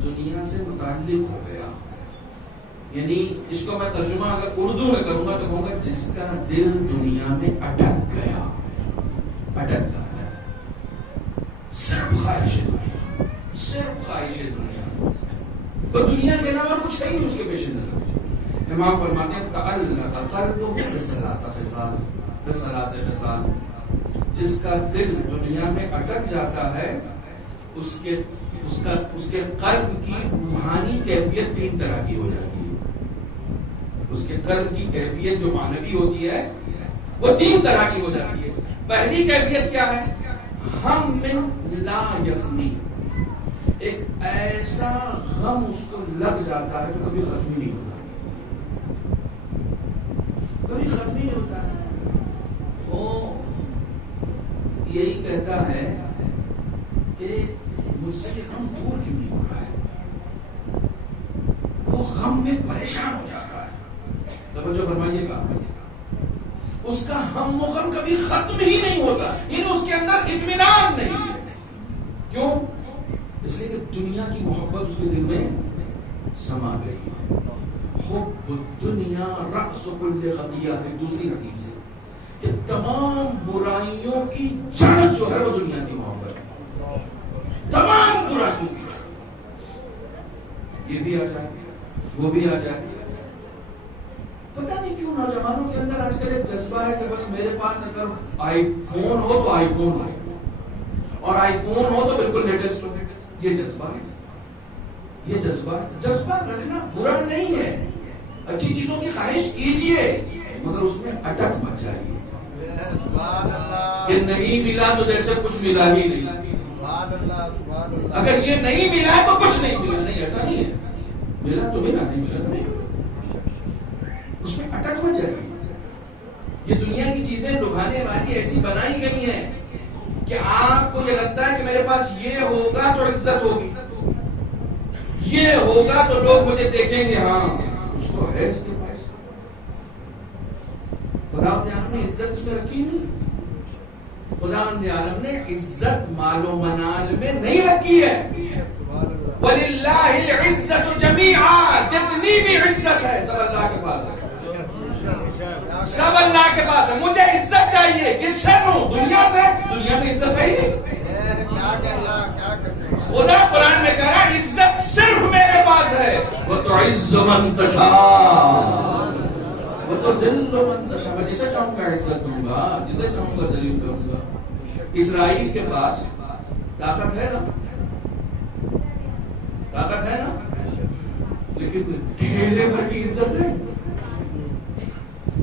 دنیا سے متعلق ہو گیا, یعنی جس کو میں ترجمہ اگر اردو میں کروں گا تو کہوں گا جس کا دل دنیا میں اٹک گیا, اٹک گیا, صرف خواہش دنیا, صرف خواہش دنیا, تو دنیا کے علاوہ کچھ نہیں اس کے پیش نظر. امام فرماتے ہیں تعلق قلبه بثلاث خصال, بثلاث خصال, جس کا دل دنیا میں اٹک جاتا ہے اس کے قلب کی روحانی کیفیت تین طرح کی ہو جاتی ہے. اس کے قلب کی کیفیت جو معنوی ہوتی ہے وہ تین طرح کی ہو جاتی ہے. پہلی کیفیت کیا ہے؟ ہم من لا یفنی, ایک ایسا غم اس کو لگ جاتا ہے جو کبھی ختم ہی نہیں ہوتا, کبھی ختم ہی نہیں ہوتا ہے. وہ یہی کہتا ہے کہ مجھ سے یہ غم دور کیوں نہیں ہو رہا ہے, وہ غم میں پریشان ہو جاتا ہے. توجہ فرمائیے گا, اس کا ہم و غم کبھی ختم ہی نہیں ہوتا, یعنی اس کے اندر اطمینان نہیں ہے. کیوں؟ اس لیے کہ دنیا کی محبت اس کے دل میں سما گئی ہے. حب الدنیا رأس کل خطیہ, دوسری حدیث ہے کہ تمام برائیوں کی جڑ جو ہے وہ دنیا کی محبت ہے. تمام برائیوں کی جڑ, یہ بھی آ جائے وہ بھی آ جائے. پتہ نہیں کیوں نوجوانوں کے اندر آج کل ایک جذبہ ہے کہ بس میرے پاس اگر آئی فون ہو تو آئی فون ہو, اور آئی فون ہو تو بالکل لیٹسٹ ہو. یہ جذبہ ہے, یہ جذبہ ہے. جذبہ رکھنا برا نہیں ہے, اچھی چیزوں کی خواہش کیجئے, مگر اس میں اٹک مت جائیے کہ نہیں ملا تو جیسے کچھ ملا ہی نہیں. اگر یہ نہیں ملا تو کچھ نہیں ملا, نہیں ایسا نہیں ہے. ملا تو ملا, نہیں ملا تو نہیں, اس میں اٹک مت جائیے. یہ دنیا کی چیزیں لبھانے والی ایسی بنائی گئی ہیں کہ آپ کو یہ لگتا ہے کہ میرے پاس یہ ہوگا تو عزت ہوگی, یہ ہوگا تو لوگ مجھے دیکھیں گے, ہاں کچھ تو ہے اس کے پاس. خدا عالم نے عزت اس میں رکھی نہیں. خدا عالم نے عزت مال و منال میں نہیں رکھی ہے. وَلِلَّهِ الْعِزَّةُ جَمِيعًا, جتنی بھی عزت ہے سب اللہ کے پاس ہے, سب اللہ کے پاس ہے. مجھے عزت چاہیے, کس سے لوں؟ دنیا سے. دنیا میں عزت ہے ہی نہیں. خدا قرآن میں کہہ رہا ہے عزت صرف میرے پاس ہے. وَتُعِزُّ مَن تَشَاءُ وَتُذِلُّ مَن تَشَاءُ, میں جسے چاہوں گا عزت دوں گا, جسے چاہوں گا ذلیل کروں گا. اسرائیل کے پاس طاقت ہے نا, طاقت ہے نا, لیکن ڈھیلے بھر کی عزت نہیں,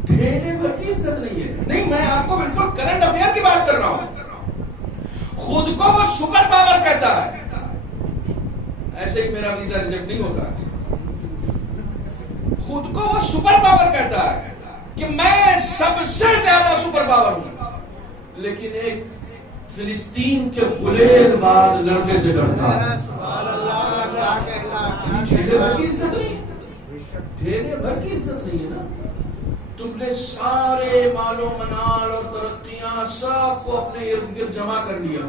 ڈھیلے بھر کی عزت نہیں ہے. نہیں, میں آپ کو بالکل کرنٹ افیئر کی بات کر رہا ہوں. خود کو وہ سپر پاور کہتا ہے, ایسے ہی میرا ویزا ریجیکٹ نہیں ہوتا ہے. خود کو وہ سپر پاور کہتا ہے کہ میں سب سے زیادہ سپر پاور ہوں, لیکن ایک فلسطین کے غلیظ باز لڑکے سے ڈرتا ہے. ڈھیلے بھر کی عزت نہیں, ڈھیلے بھر کی عزت نہیں ہے نا. تم نے سارے مال و منال اور ترقیاں سب کو اپنے ارد گرد جمع کر لیا,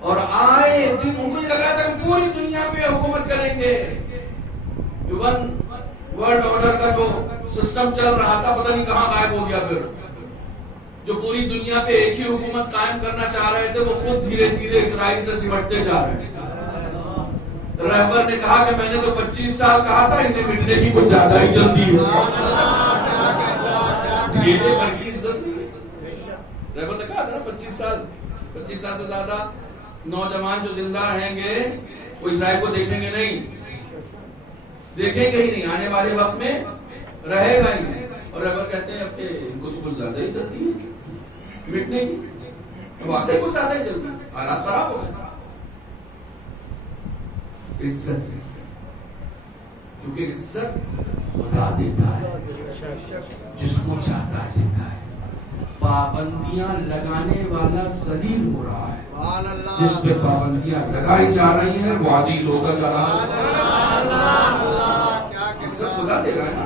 اور آئے دن ان کو یہ لگ رہا تھا کہ پوری دنیا پہ حکومت کریں گے. ون ورلڈ آرڈر کا جو سسٹم چل رہا تھا پتہ نہیں کہاں غائب ہو گیا. پھر جو پوری دنیا پہ ایک ہی حکومت قائم کرنا چاہ رہے تھے وہ خود دھیرے دھیرے اسرائیل سے سمٹتے جا رہے ہیں. رہبر نے کہا کہ میں نے تو 25 سال کہا تھا, انہیں مٹنے کی کچھ زیادہ ہی جلدی ہے. ڈھیلے بھر کی عزت نہیں ہے. رہبر نے کہا تھا نا 25 سال 25 سال سے زیادہ نوجوان جو زندہ رہیں گے وہ عیسائی کو دیکھیں گے نہیں، دیکھیں گے ہی نہیں، آنے والے وقت میں رہے گا ہی نہیں. اور اگر کہتے ہیں کہ ان کو تو کچھ زیادہ ہی جلدی ہے مٹنے کی، واقعی کچھ زیادہ ہی جلدی، حالات خراب ہو گئے. عزت نہیں، کیونکہ عزت خدا دیتا ہے، جس کو چاہتا ہے دیتا ہے. پابندیاں لگانے والا ذلیل ہو رہا ہے، جس پہ پابندیاں لگائی جا رہی ہیں وہ عزیز ہوتا جا رہا ہے. عزت خدا دے رہا ہے نا،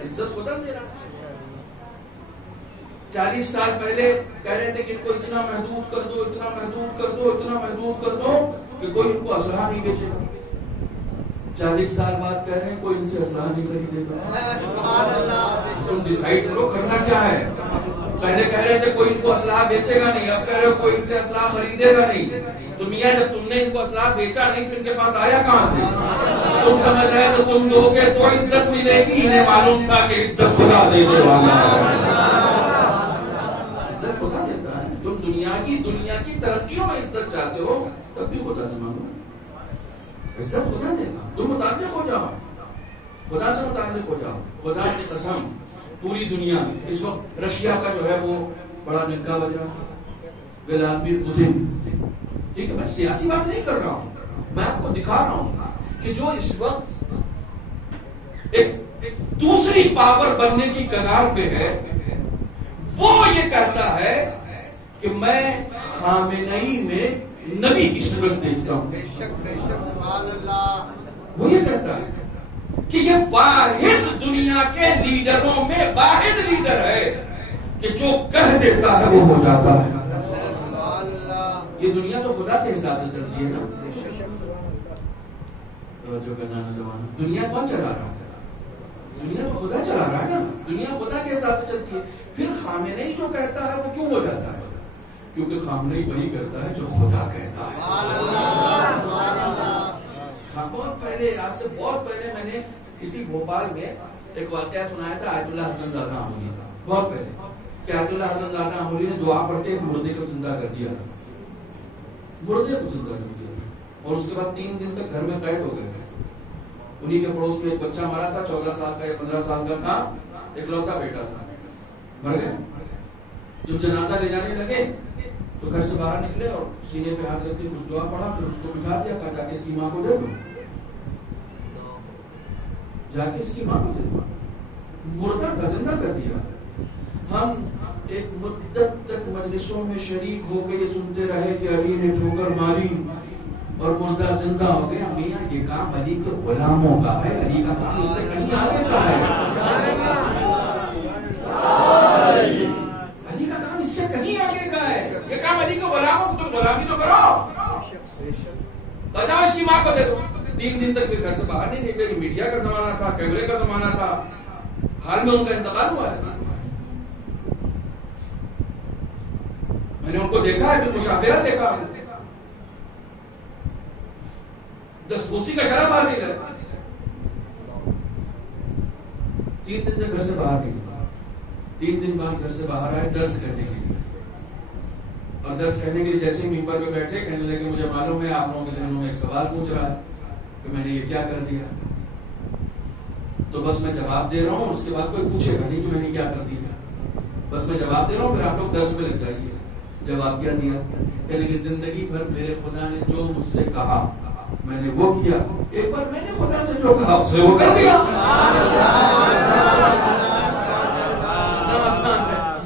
عزت خدا دے رہا ہے. 40 سال پہلے کہہ رہے تھے کہ ان کو اتنا محدود کر دو، اتنا محدود کر دو، اتنا محدود کر دو کہ کوئی ان کو اسلحہ نہیں بیچے گا. 40 سال بعد کہہ رہے ہیں کوئی ان سے اسلحہ نہیں خریدے گا. تم ڈیسائیڈ کرو کرنا کیا ہے. پہلے کہہ رہے تھے کوئی ان کو اسلحہ بیچے گا نہیں، اب کہہ رہے ہو کوئی ان سے اسلحہ خریدے گا نہیں. تو میاں جب تم نے ان کو اسلحہ بیچا نہیں تو ان کے پاس آیا کہاں سے؟ تم سمجھ رہے تو تم دو گے تو عزت ملے گی. انہیں معلوم تھا کہ عزت خدا دینے والا ہے. عزت خدا دیتا ہے. تم دنیا کی ترقیوں میں عزت چاہتے ہو تب بھی خدا سے مانگو، عزت خدا دے گا. تم متعلق ہو جاؤ، خدا سے متعلق ہو جاؤ. خدا کی قسم پوری دنیا میں اس وقت رشیا کا جو ہے وہ بڑا نکا بج رہا ہے، ولادیمیر پوتن. ٹھیک ہے، میں سیاسی بات نہیں کر رہا ہوں، میں آپ کو دکھا رہا ہوں کہ جو اس وقت ایک دوسری پاور بننے کی کگار پہ ہے، وہ یہ کہتا ہے کہ میں خامنئی میں نبی کی صورت دیکھتا ہوں. وہ یہ کہتا ہے کہ یہ واحد دنیا کے لیڈروں میں واحد لیڈر ہے کہ جو کہہ دیتا ہے وہ ہو جاتا ہے. یہ دنیا تو خدا کے حساب سے چلتی ہے نا. دنیا کون چلا رہا ہے؟ دنیا تو خدا چلا رہا ہے نا. دنیا خدا کے حساب سے چلتی ہے. پھر خامنئی جو کہتا ہے وہ کیوں ہو جاتا ہے؟ کیونکہ خامنئی وہی کرتا ہے جو خدا کہتا ہے. بہت پہلے، آج سے بہت پہلے میں نے کسی بھوپال میں ایک واقعہ سنایا تھا آیت اللہ حسن زادہ آمولی کا. بہت پہلے کہ آیت اللہ حسن زادہ آمولی نے دعا پڑھ کے ایک مردے کو زندہ کر دیا تھا. مردے کو زندہ کر دیا اور اس کے بعد 3 دن تک گھر میں قید ہو گئے. انہی کے پڑوس میں ایک بچہ مرا تھا، 14 سال کا یا 15 سال کا تھا، اکلوتا بیٹا تھا، مر گیا. جب جنازہ لے جانے لگے تو گھر سے باہر نکلے اور سینے پہ ہاتھ رکھ کے کچھ دعا پڑھا، پھر اس کو بٹھا دیا، کہا جا کے اس کی ماں کو دے دو، جا کے اس کی ماں کو دے دو. مردہ کا زندہ کر دیا. ہم ایک مدت تک مجلسوں میں شریک ہو کے یہ سنتے رہے کہ علی نے ٹھوکر ماری اور مردہ زندہ ہو گیا. میاں یہ کام علی کے غلاموں کا ہے، علی کا کام اس سے کہیں آگے کا ہے. علی کا کام اس سے کہیں آگے کا ہے. یہ کام علی کے غلاموں کو، تو غلامی تو کرو، بجاؤ اس کی ماں کو دے دو. 3 دن تک بھی گھر سے باہر نہیں نکلے. میڈیا کا زمانہ تھا، کیمرے کا زمانہ تھا. حال میں ان کا انتقال ہوا ہے. میں نے ان کو دیکھا ہے، جو مشابہت دیکھا ہے، دسبوسی کا شرف حاصل ہے. 3 دن تک گھر سے باہر نہیں نکلا. 3 دن بعد گھر سے باہر آئے درس کرنے کے لیے. اور درس کرنے کے لیے جیسے ہی ممبر پہ بیٹھے کہنے لگے مجھے معلوم ہے آپ لوگوں کے ذہنوں میں ایک سوال پوچھ رہا ہے کہ میں نے یہ کیا کر دیا. تو بس میں جواب دے رہا ہوں، اس کے بعد کوئی پوچھے گا نہیں کہ میں نے کیا کر دیا. بس میں جواب دے رہا ہوں، پھر آپ لوگ درس میں لگ جائیے. جواب کیا دیا؟ یعنی کہ زندگی بھر میرے خدا نے جو مجھ سے کہا میں نے وہ کیا. ایک بار میں نے خدا سے جو کہا اس نے وہ کر دیا.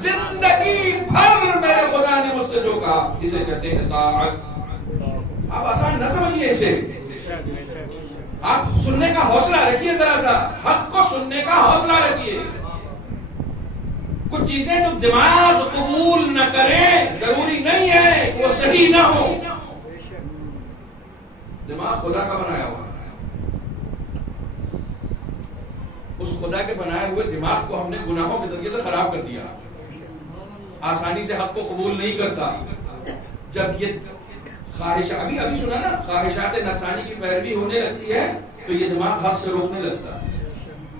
زندگی بھر میرے خدا نے مجھ سے جو کہا اسے کہتے ہیں اطاعت. آپ آسان نہ سمجھیے اسے. آپ سننے کا حوصلہ رکھیے، ذرا سا حق کو سننے کا حوصلہ رکھیے. کچھ چیزیں جو دماغ قبول نہ کرے ضروری نہیں ہے وہ صحیح نہ ہو. دماغ خدا کا بنایا ہوا ہے. اس خدا کے بنائے ہوئے دماغ کو ہم نے گناہوں کے ذریعے سے خراب کر دیا. آسانی سے حق کو قبول نہیں کرتا. جب یہ خواہش ابھی سنا نا، خواہشات نفسانی کی پیروی ہونے لگتی ہے تو یہ دماغ حق سے روکنے لگتا،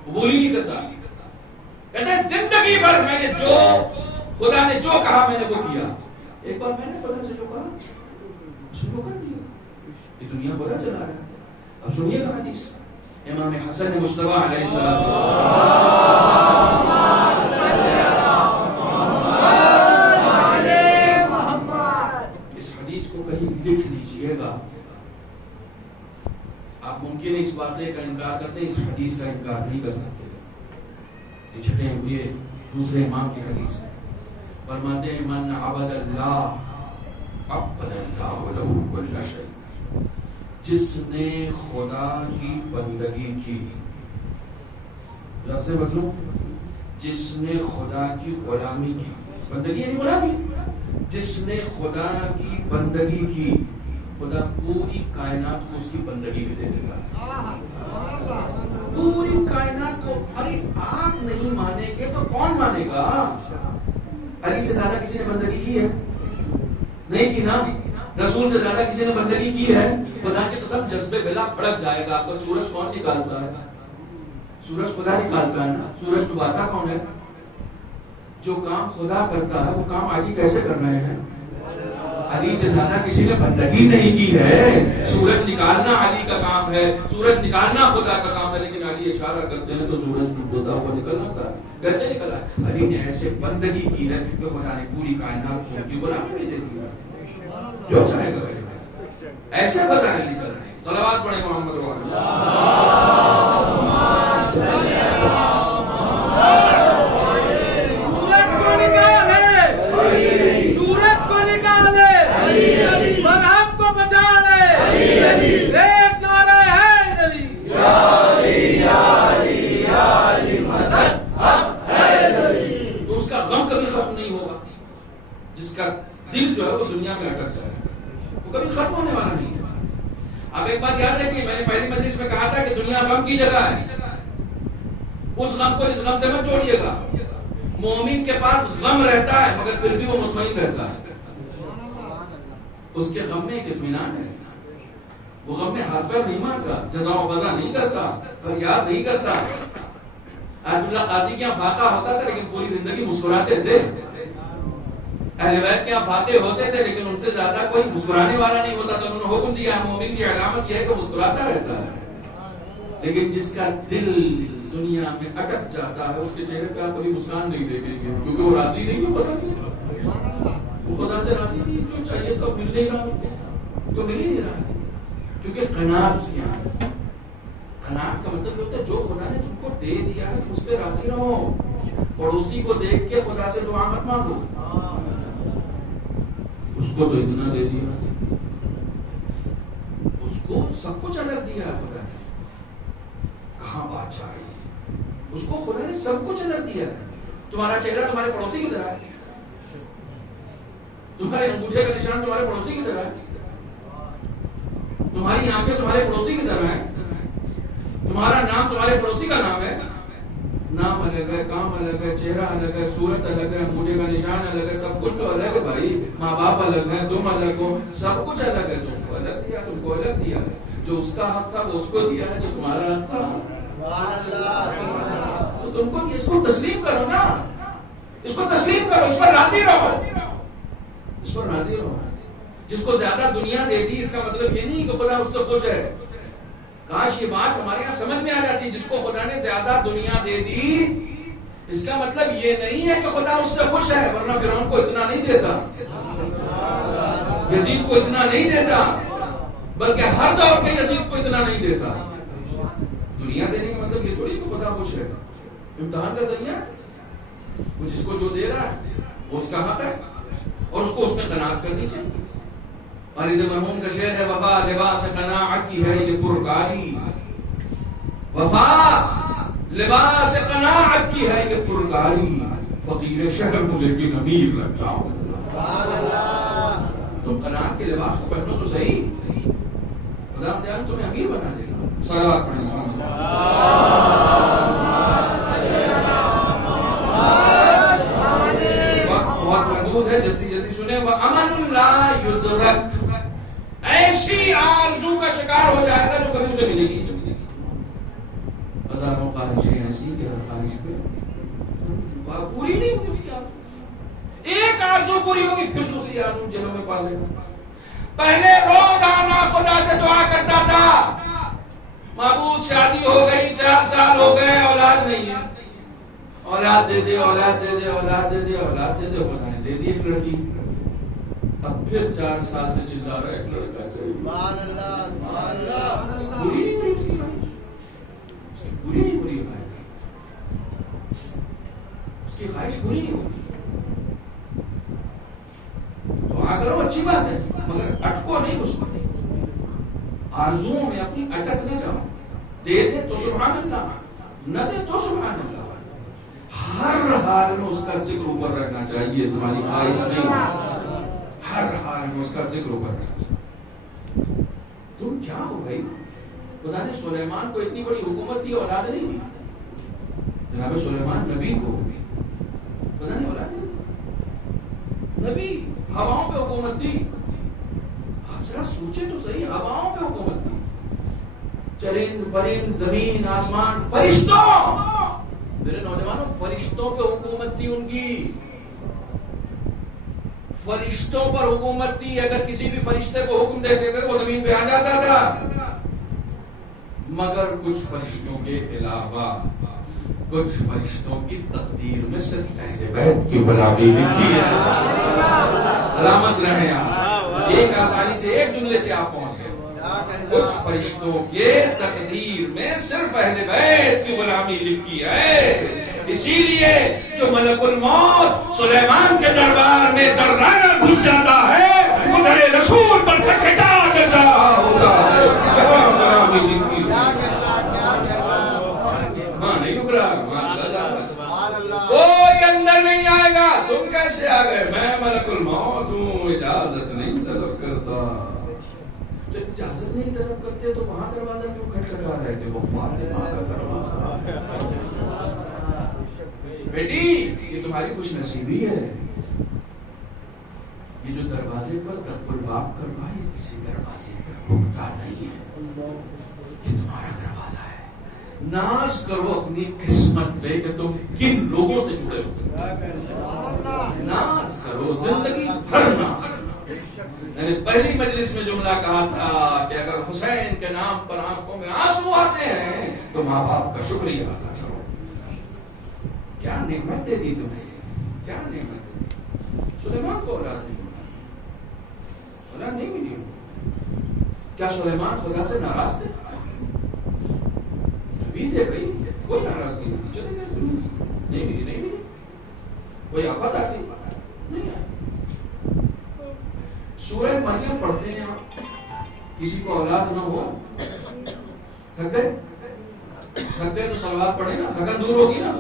قبول ہی نہیں کرتا. کہتے ہیں زندگی بھر میں نے جو خدا نے جو کہا میں نے وہ کیا. ایک بار میں نے خدا سے جو کہا شروع کر دیا، یہ دنیا بڑا چلا رہا ہے. اب سنیے گا حدیث امام حسن مصطفیٰ علیہ السلام، اس حدیث کو کہیں لکھ لیجئے گا. آپ ممکن ہے اس واقعے کا انکار کرتے ہیں، اس حدیث کا انکار نہیں کر سکتے. یہ چھٹے ہوئے دوسرے امام کی حدیث ہے، فرماتے ہیں من عبد اللہ عبد اللہ لہ کل شیء، جس نے خدا کی بندگی کی، لفظ بدلو، جس نے خدا کی غلامی کی، بندگی یعنی غلامی، جس نے خدا کی بندگی کی، خدا پوری کائنات کو اس کی بندگی میں دے دے گا. پوری کائنات کو. ارے آپ نہیں مانیں گے تو کون مانے گا؟ علی سے زیادہ کسی نے بندگی کی ہے؟ نہیں کی نا. رسول سے زیادہ کسی نے بندگی کی ہے؟ خدا کی قسم جذبے بلا پھڑک جائے گا. آپ کو سورج کون نکالتا ہے؟ سورج خدا نکالتا ہے نا. سورج ڈباتا کون ہے؟ جو کام خدا کرتا ہے وہ کام علی کیسے کر رہے ہیں؟ علی سے زیادہ کسی نے بندگی نہیں کی ہے. سورج نکالنا علی کا کام ہے، سورج نکالنا خدا کا کام ہے، لیکن علی اشارہ کرتے ہیں تو سورج ڈوبتا ہوا نکلنا تھا. کیسے نکلا؟ علی نے ایسے بندگی کی ہے کہ خدا نے پوری کائنات کو ان کی غلامی میں دے دیا. جو چاہے گا ایسے فضائل نکل رہے ہیں. صلوات پڑھیں محمد و دل جو ہے وہ دنیا میں اٹک جائے، وہ کبھی ختم ہونے والا نہیں ہے. آپ ایک بات یاد رکھیے، میں نے پہلی مجلس میں کہا تھا کہ دنیا غم کی جگہ ہے. اس غم کو اس غم سے مت جوڑیے گا. مومن کے پاس غم رہتا ہے مگر پھر بھی وہ مطمئن رہتا ہے. اس کے غم میں ایک اطمینان ہے. وہ غم میں ہاتھ پیر نہیں مارتا، جزا و بزا نہیں کرتا، فریاد نہیں کرتا. آیت اللہ قاضی کے یہاں فاقہ ہوتا تھا لیکن پوری زندگی مسکراتے تھے. اہل بیت کے یہاں فاتح ہوتے تھے لیکن ان سے زیادہ کوئی مسکرانے والا نہیں ہوتا. تو انہوں نے حکم دیا مومن کی علامت یہ ہے کہ مسکراتا رہتا ہے. لیکن جس کا دل دنیا میں اٹک جاتا ہے اس کے چہرے پہ آپ کبھی مسکان نہیں دیکھیں گے، کیونکہ وہ راضی نہیں ہے خدا سے. وہ خدا سے راضی نہیں، جو چاہیے تو مل نہیں رہا، اس کو مل ہی نہیں رہا. کیونکہ قناعت اس کے یہاں ہے. قناعت کا مطلب ہوتا ہے جو خدا نے تم کو دے دیا ہے اس پہ راضی رہو. پڑوسی کو دیکھ کے خدا سے دعا مت مانگو، اس کو تو اتنا دے دیا، اس کو سب کچھ الگ دیا ہے خدا نے. کہاں بات جا رہی ہے؟ اس کو خدا نے سب کچھ الگ دیا ہے. تمہارا چہرہ تمہارے پڑوسی کی طرح ہے، تمہارے انگوٹھے کا نشان تمہارے پڑوسی کی طرح ہے، تمہاری آنکھیں تمہارے پڑوسی کی طرح ہیں، تمہارا نام تمہارے پڑوسی کا نام ہے. نام الگ ہے، کام الگ ہے، چہرہ الگ ہے، صورت الگ ہے، انگوٹھے کا نشان الگ ہے، سب کچھ تو الگ ہے بھائی. ماں باپ الگ ہیں، تم الگ ہو، سب کچھ الگ ہے. تو اس کو الگ دیا، تم کو الگ دیا ہے. جو اس کا حق تھا وہ اس کو دیا ہے، جو تمہارا حق تھا تو تم کو اس کو تسلیم کرو نا. اس کو تسلیم کرو، اس پر راضی رہو، اس پر راضی رہو. جس کو زیادہ دنیا دے دی اس کا مطلب یہ نہیں کہ خدا اس سے خوش ہے. کاش یہ بات ہمارے یہاں سمجھ میں آ جاتی. جس کو خدا نے زیادہ دنیا دے دی اس کا مطلب یہ نہیں ہے کہ خدا اس سے خوش ہے، ورنہ فرعون کو اتنا نہیں دیتا، یزید کو اتنا نہیں دیتا، بلکہ ہر دور کے یزید کو اتنا نہیں دیتا. دنیا دینے کا مطلب یہ تھوڑی کہ خدا خوش ہے. امتحان کا ذریعہ وہ جس کو جو دے رہا ہے وہ اس کا حق ہے اور اس کو اس میں قناعت کرنی چاہیے. خالد مرحوم کا شعر ہے، وفا لباس قناعت کی ہے یہ پرکاری، وفا لباس قناعت کی ہے یہ پرکاری، فقیر شہر ہوں لیکن امیر لگتا ہوں. تم قناعت کے لباس کو پہنو تو صحیح، خدا تعالیٰ تمہیں امیر بنا دے گا. صلوات پڑھیں محمد. وقت بہت محدود ہے، جلدی جلدی سنیں. وَأَمَنٌ لَا يُدْرَكُ، ایسی آرزو کا شکار ہو جائے گا جو کبھی اسے ملے گی. ہزاروں خواہشیں ایسی کہ ہر خواہش پہ پوری نہیں ہوگی اس کی آرزو. ایک آرزو کیوں پوری ہوگی؟ پھر دوسری آرزو جنوں میں پال لینا. پہلے روزانہ خدا سے دعا کرتا تھا، معبود شادی ہو گئی 4 سال ہو گئے، اولاد نہیں ہے، اولاد دے دے، اولاد دے دے، اولاد دے دے، اولاد دے دے. خدا نے دے دی ایک لڑکی. اب پھر 4 سال سے چلا رہا ہے ایک لڑکا چاہیے. سبحان اللہ، سبحان اللہ. پوری نہیں ہوئی اس کی خواہش، اس کی پوری نہیں ہوئی خواہش، اس کی خواہش پوری نہیں ہوئی. دعا کرو اچھی بات ہے، مگر اٹکو نہیں اس میں، آرزوؤں میں اپنی اٹک نہ جاؤ. دے دے تو سبحان اللہ، نہ دے تو سبحان اللہ. ہر حال میں اس کا ذکر اوپر رکھنا چاہیے، تمہاری خواہش نہیں. ہر حال میں اس کا ذکر اوپر رکھنا چاہیے. تم کیا ہو گئی؟ خدا نے سلیمان کو اتنی بڑی حکومت دی، اولاد نہیں دی. جناب سلیمان نبی کو خدا نے اولاد نہیں دی. نبی ہواؤں پہ حکومت تھی. آپ ذرا سوچے تو صحیح، ہواؤں پہ حکومت تھی. چرند پرند زمین آسمان فرشتوں، میرے نوجوانوں فرشتوں پہ حکومت تھی ان کی. فرشتوں پر حکومت تھی. اگر کسی بھی فرشتے کو حکم دیتے تھے وہ زمین پہ آ جاتا تھا. مگر کچھ فرشتوں کے علاوہ کچھ فرشتوں کی تقدیر میں صرف اہل بیت کی غلامی لکھی ہے. سلامت رہیں آپ. ایک آسانی سے ایک جملے سے آپ پہنچ گئے. کچھ فرشتوں کے تقدیر میں صرف اہل بیت کی غلامی لکھی ہے. اسی لیے جو ملک الموت سلیمان کے دربار میں درانہ گھس جاتا ہے وہ در رسول پر کھٹکھٹا دیتا ہوتا ہے. غلامی لکھی ہے. ہاں نہیں رک رہا. کوئی اندر نہیں آئے گا. تم کیسے آ گئے؟ میں ملک الموت ہوں، اجازت نہیں طلب کرتا. تو اجازت نہیں طلب کرتے تو وہاں دروازہ کیوں کھٹکھٹا رہے تھے؟ وہ فاطمہ کا دروازہ. بیٹی یہ تمہاری خوش نصیبی ہے. یہ جو دروازے پر تک الباب کر رہا ہے کسی دروازے پر رکتا نہیں ہے. یہ تمہارا دروازہ ہے. ناز کرو اپنی قسمت پہ کہ تم کن لوگوں سے جڑے ہو. ناز کرو زندگی بھر ناز کرو. میں نے پہلی مجلس میں جملہ کہا تھا کہ اگر حسین کے نام پر آنکھوں میں آنسو آتے ہیں تو ماں باپ کا شکریہ ادا کرو. کیا نعمتیں دی تمہیں، کیا نعمتیں دی. سلیمان کو اولاد نہیں ملی، اولاد نہیں ملی. کیا سلیمان خدا سے ناراض تھے؟ نبی تھے بھائی، کوئی ناراضگی نہیں تھی. چلے گئے نہیں ملی، نہیں ملی. کوئی آفت آ گئی نہیں آئی. سورہ مریم پڑھتے ہیں آپ، کسی کو اولاد نہ ہو تھک گئے تو صلوات پڑھے نا، تھکن دور ہوگی نا.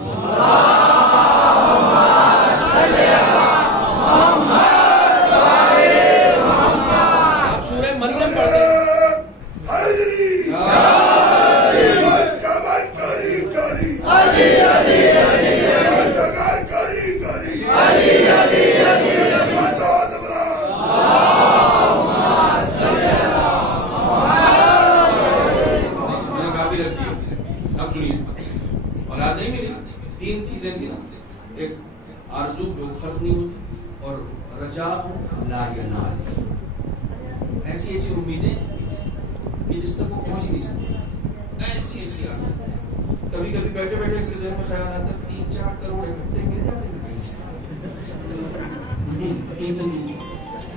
آپ سورہ مریم پڑھتے ہیں. تین چیزیں تھی نا، ایک آرزو جو ختم نہیں ہوتی، اور رجا لا ینال، ایسی ایسی امیدیں کہ جس تک وہ پہنچ نہیں سکتی. ایسی ایسی آرزو. کبھی کبھی بیٹھے بیٹھے اس کے ذہن میں خیال آتا ہے 3-4 کروڑ اکٹھے مل جاتے ہیں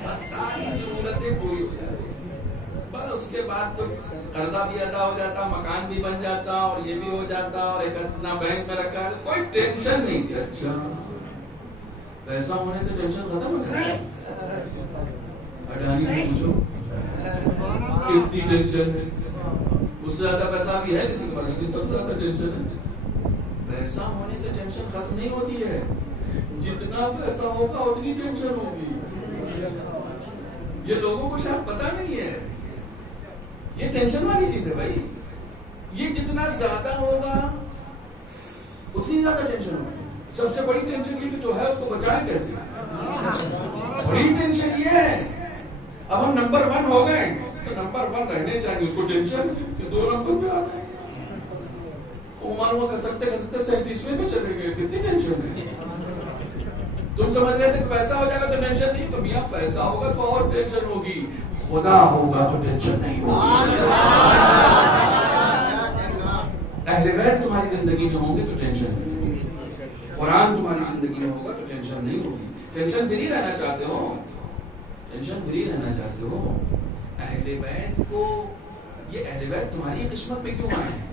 بس ساری ضرورتیں پوری ہو جاتی. بس اس کے بعد تو قرضہ بھی ادا ہو جاتا، مکان بھی بن جاتا، اور یہ بھی ہو جاتا، اور ایک اتنا بینک میں رکھا ہے، کوئی ٹینشن نہیں تھی. اچھا پیسہ ہونے سے ٹینشن ختم ہو جاتا ہے. اڈانی سے پوچھو کتنی ٹینشن ہے. اس سے زیادہ پیسہ بھی ہے کسی کے پاس، لیکن سب سے زیادہ ٹینشن ہے. پیسہ ہونے سے ٹینشن ختم نہیں ہوتی ہے. جتنا پیسہ ہوگا اتنی ٹینشن ہوگی. یہ لوگوں کو شاید پتا نہیں ہے. یہ ٹینشن والی چیز ہے بھائی. یہ جتنا زیادہ ہوگا اتنی زیادہ ٹینشن ہوگی. سب سے بڑی ٹینشن یہ کہ جو ہے اس کو بچائیں کیسے. بڑی ٹینشن یہ ہے اب ہم نمبر 1 ہو گئے تو نمبر 1 رہنے چاہیے. اس کو ٹینشن کہ 2 نمبر پہ آ گئے. وہ معلوم کر سکتے 37ویں پہ چلے گئے. کتنی ٹینشن ہے. تم سمجھ رہے تھے کہ پیسہ ہو جائے گا تو ٹینشن نہیں، تو میاں پیسہ ہوگا تو اور ٹینشن ہوگی، خدا ہوگا تو ٹینشن نہیں ہوگی۔ اہل بیت تمہاری زندگی میں ہوں گے تو ٹینشن نہیں ہوگی، قرآن تمہاری زندگی میں ہوگا تو ٹینشن نہیں ہوگی۔ ٹینشن فری رہنا چاہتے ہو، ٹینشن فری رہنا چاہتے ہو، اہل بیت کو، یہ اہل بیت تمہاری قسمت میں کیوں آئے ہیں؟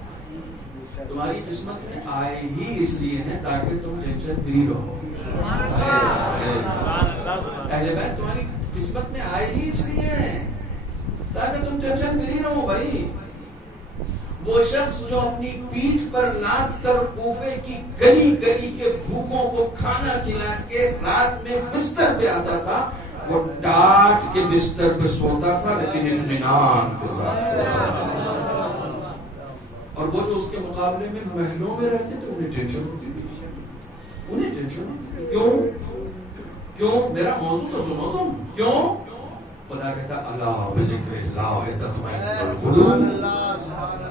تمہاری قسمت میں آئے ہی اس لیے ہیں تاکہ تم ٹینشن فری رہو۔ اہل بیت تمہاری قسمت میں آئے ہی اس لیے ہیں تاکہ تم ٹینشن فری رہو بھائی۔ وہ شخص جو اپنی پیٹھ پر لاد کر کوفے کی گلی گلی کے بھوکوں کو کھانا کھلا کے رات میں بستر پہ آتا تھا، وہ ڈاٹ کے بستر پہ سوتا تھا لیکن اطمینان کے ساتھ سوتا تھا۔ اور وہ جو اس کے مقابلے میں محلوں میں رہتے تھے انہیں ٹینشن ہوتی تھی، انہیں ٹینشن ہوتی تھی۔ کیوں؟ میرا موضوع تو سنو تم، کیوں؟ خدا کہتا اللہ بذکر اللہ تطمئن القلوب۔